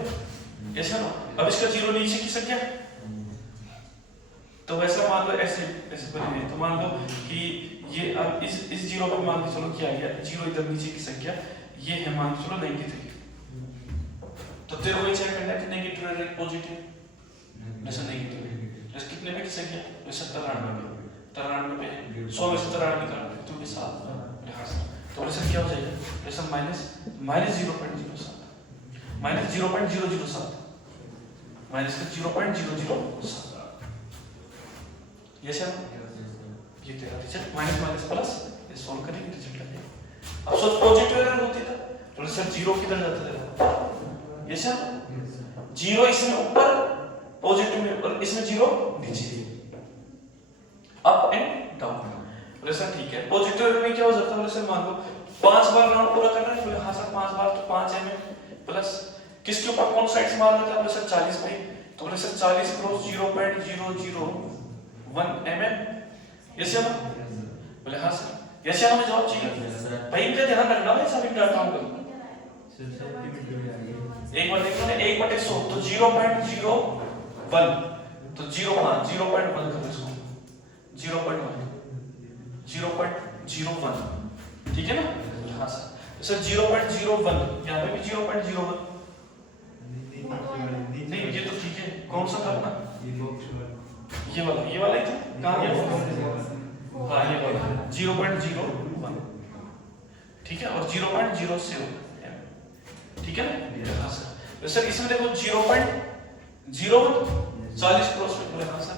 ऐसा ना। अब इसका 0 नीचे खिसक गया तो वैसा मान लो ऐसे बने तो मान लो कि ये अब इस 0 पे मान के चलो क्या आ गया? 0 इधर नीचे खिसक गया, ये है मान के चलो 93। तो तेरे को चेक करना है कि नेगेटिव है पॉजिटिव, जैसा नेगेटिव है जैसे कितने में खिसक गया? जैसे 93 पे 100 में से 93 निकाल तो के साथ तो वैसे क्या हो जाएगा? जैसा माइनस 0.07 माइनस का 0.007। ये सर ये तेरा रिजल्ट माइनस प्लस ये सॉल्व करेंगे रिजल्ट आ जाएगा। अब सोच पॉजिटिव एरर होती था तो सर 0 किधर जाता था? ये सर 0 इसमें ऊपर पॉजिटिव में और इसमें 0 नीचे, अप एंड डाउन। बोले सर ठीक है पॉजिटिव एरर में क्या हो जाता है? बोले सर मान लो 5 बार राउंड पूरा करना है। बोले हाँ सर 5 बार तो 5 एमएम प्लस किसके ऊपर कौन साइड से मारना था? बोले सर 40 पे। तो बोले सर 40 क्रॉस 0.001 एमएम। यस या नो? बोले हाँ सर। यस या नो में जवाब चाहिए भाई, इनका ध्यान रखना है सभी डाटा को। एक बार देखो ना 1/100 तो 0.01 तो 0.1 कर इसको 0.01 ठीक है ना? हाँ सर। सर 0.01 यहाँ पे भी 0.01 नहीं ये तो ठीक है। कौन सा था अपना? ये वाला ही था। कहाँ गया? हाँ ये वाला 0.01 ठीक है और 0.07 ठीक है ना? हाँ सर। तो सर इसमें देखो 0.01 40 क्रॉस में। बोले हाँ सर।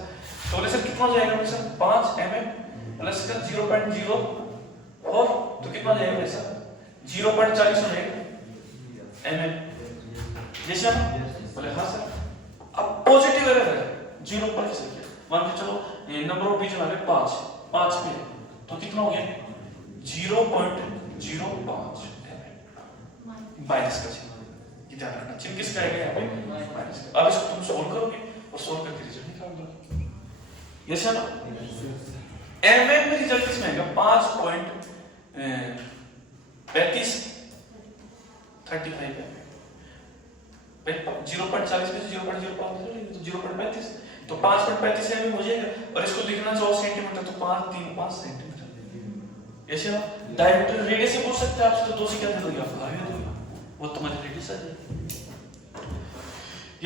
तो बोले सर कितना हो जाएगा? सर 5 एमएम प्लस का 0.0 और तो कितना जाएगा सर? 0.40 हो जाएगा एमएम। ये सर बोले हाँ सर। अब पॉजिटिव एरर है 0 पर खिसक गया, मान के चलो नंबर ऑफ डिवीजन आ रहे 5 पे तो कितना हो गया 0.05 माइनस का चिन्ह, ये ध्यान रखना, चिन्ह किसका आएगा यहाँ पे माइनस का। अब इसको तुम सोल्व करोगे और सोल्व करके रिजल्ट निकाल दो। यस है ना? एमएम में रिजल्ट किसमें आएगा 5.35 35 0.40 में से 0.05 तो 0.35 तो 5.35 एमएम हो जाएगा। और इसको लिखना 100 सेंटीमीटर तो 5 सेंटीमीटर। ऐसे ना डायमीटर रेडियस से पूछ सकते हैं आपसे, तो 2 से क्या दे दोगे आप आगे दोगे, वो तुम्हारी रेडियस आ जाएगी।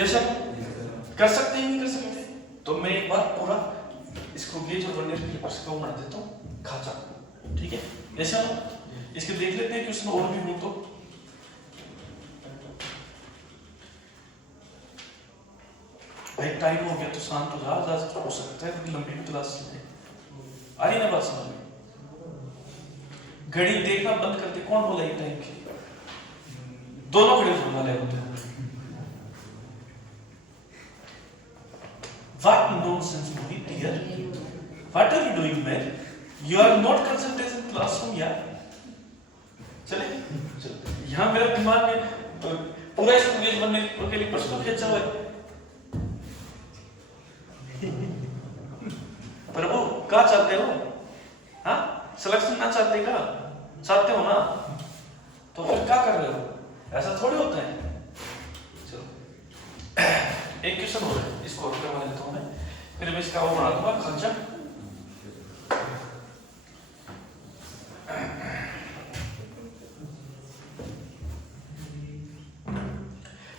यस सर कर सकते हैं नहीं कर सकते? तो मैं एक बार पूरा इसको गेज और वर्नियर कैलिपर्स का बना देता हूँ खाचा, ठीक है? ऐसे ना इसके देख लेते हैं कि उसमें और भी हो तो। भाई टाइम हो गया तो शांत हो जा, ज्यादा हो सकता है क्योंकि लंबी भी क्लास है। आ रही ना बात समझ में? घड़ी देखना बंद कर दे। कौन बोला ये टाइम की? दोनों घड़ी बोलना ले होते हैं। What nonsense, Mohit dear? What are you doing, man? You are not concentrating in classroom, यार। चले यहाँ मेरा दिमाग में पूरा इसको गेज बनने के लिए प्रश्न खींचा हुआ है। प्रभु कहाँ चाहते हो? हाँ सिलेक्शन ना चाहते का? चाहते हो ना? तो फिर क्या कर रहे हो? ऐसा थोड़ी होता है। चलो एक क्वेश्चन हो रहा है, इसको और करवा लेता हूँ मैं, फिर मैं इसका वो बना दूंगा खर्चा।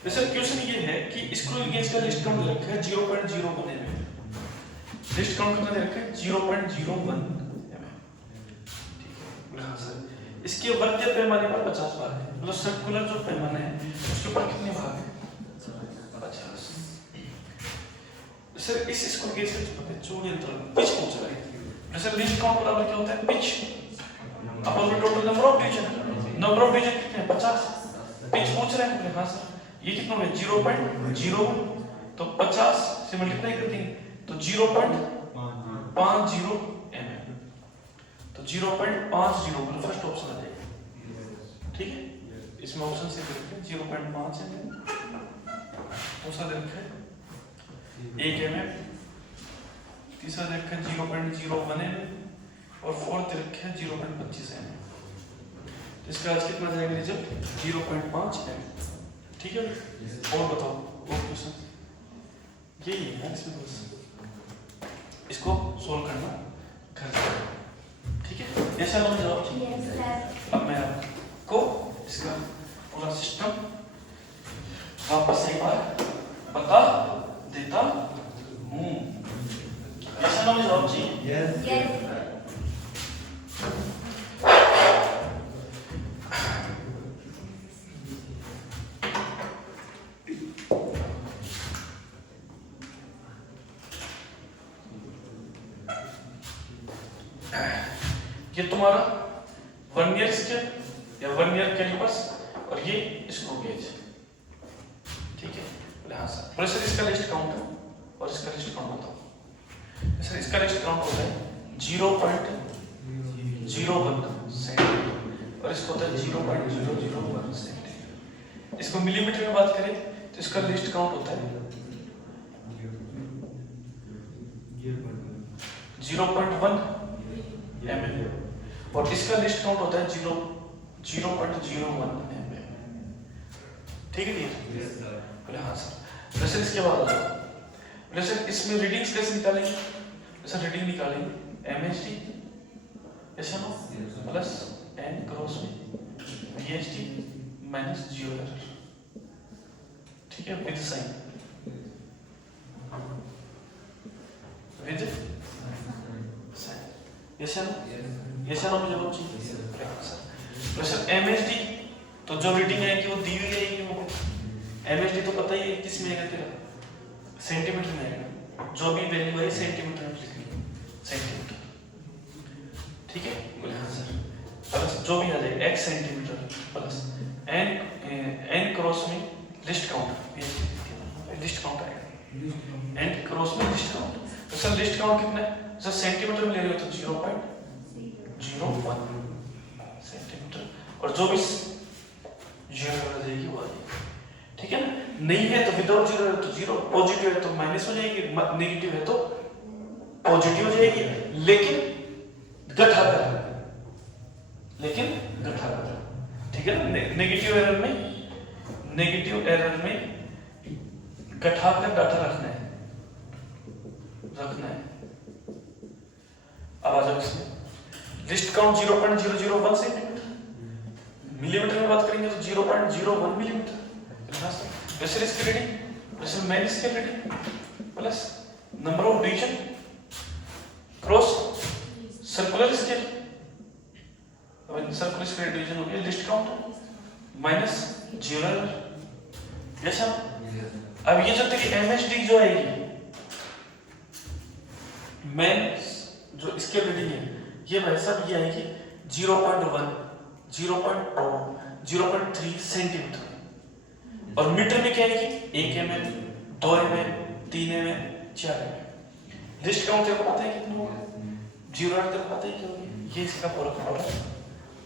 वैसे क्वेश्चन ये है कि स्क्रू गेज का लिस्ट काउंट रखा है 0.01 mm। लिस्ट काउंट कितना दे रखा है 0.01 mm। हाँ सर, इसके वर्गीय पैमाने पर 50 भाग है, मतलब सर्कुलर जो पैमाना है उसके ऊपर कितने भाग है 50। सर इस स्क्रू गेज का जो पता है चौड़ी अंतर पिच पूछ रहा है। जैसे लिस्ट काउंट बराबर क्या होता है pitch upon total number of division. Number of division कितने हैं 50। पिच पूछ रहे हैं। हाँ सर ये कितना है 0.01 तो 50 से मल्टीप्लाई कर देंगे तो 0.50 mm तो 0.50 मतलब फर्स्ट ऑप्शन आ जाएगा, ठीक है? इसमें ऑप्शन से देखते हैं 0.5 mm, दूसरा देखते हैं 1 mm, तीसरा देखते हैं 0.01 mm और फोर्थ देखते हैं 0.25 mm। इसका आज कितना जाएगा रिजल्ट 0.5 mm, ठीक है? और बताओ और क्वेश्चन यही है इसमें, बस इसको सोल्व करना घर पे, ठीक है? ऐसा लोग जवाब चाहिए। अब मैं आपको इसका पूरा सिस्टम वापस एक बार बता देता हूँ। ऐसा लोग जवाब चाहिए। ये तुम्हारा वर्नियर स्केल या वर्नियर कैलिपर्स और ये स्क्रू गेज, ठीक है? हाँ सर, और सर इसका लिस्ट काउंट है और इसका लिस्ट काउंट बताओ। सर इसका लिस्ट काउंट होता है 0.01 सेंटीमीटर और इसका होता है 0.001 सेंटीमीटर। इसको मिलीमीटर में बात करें तो इसका लिस्ट काउंट होता है 0.1 mm और इसका लिस्ट काउंट होता है 0.01 mm, ठीक है? हाँ सर, वैसे इसके बाद वैसे इसमें रीडिंग्स कैसे निकालेंगे? वैसे रीडिंग निकालेंगे MHD ऐसा नो प्लस n क्रॉस में VHD माइनस 0 एरर, ठीक है? विद साइन विद ऐसा ना मुझे बहुत चाहिए सर। वैसे MHD तो जो रीडिंग है कि वो दी हुई है कि वो MHD तो पता ही है किस में आएगा तेरा सेंटीमीटर में आएगा, जो भी वैल्यू है सेंटीमीटर में लिखनी सेंटीमीटर, ठीक है? हाँ सर, प्लस जो भी आ जाए x centimetre plus n cross में लिस्ट काउंट आएगा n क्रॉस में लिस्ट काउंट। तो सर लिस्ट काउंट कितना है? सर सेंटीमीटर में ले रहे हो तो 0.01 0.01 सेंटीमीटर, और जो भी जीरो आ जाएगी वो आ जाएगी, ठीक है ना। नहीं है तो विदाउट जीरो है तो जीरो, पॉजिटिव है तो माइनस हो जाएगी, नेगेटिव है तो पॉजिटिव हो जाएगी, लेकिन घटाकर, ठीक है ना। नेगेटिव एरर में घटाकर डाटा रखना है। अब आ जाओ इसमें लिस्ट काउंट 0.001 सेंटीमीटर, मिलीमीटर में बात करेंगे तो 0.01 मिलीमीटर, प्रेशर इसकी रीडिंग, प्रेशर मैन इसकी reading plus number of division cross circular scale, circular scale division हो गया list count minus 0 error. Yes. अब ये जो तेरी एमएचडी जो आएगी मैन जो इसके रीडिंग है, ये भाई साहब ये आएगी 0.1, 0.2, 0.3 सेंटीमीटर, और मीटर में क्या आएगी 1 mm, 2 mm, 3 mm, 4 mm। List count तेरे को पता है कितना होगा, 0 तेरे को पता है क्या होगी, ये इसका पूरा फॉर्मूला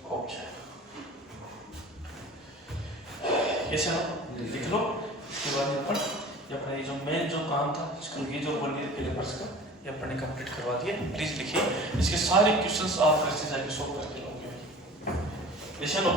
हो जाएगा। कैसे ना लिख लो। इसके बाद यहाँ पर अपना ये जो मेन जो काम था, ये जो वर्नियर कैलिपर्स का ये अपने कंप्लीट करवा दिया। प्लीज लिखिए, इसके सारे क्वेश्चंस आप घर से जाके सॉल्व करके लोगे। जैसे लो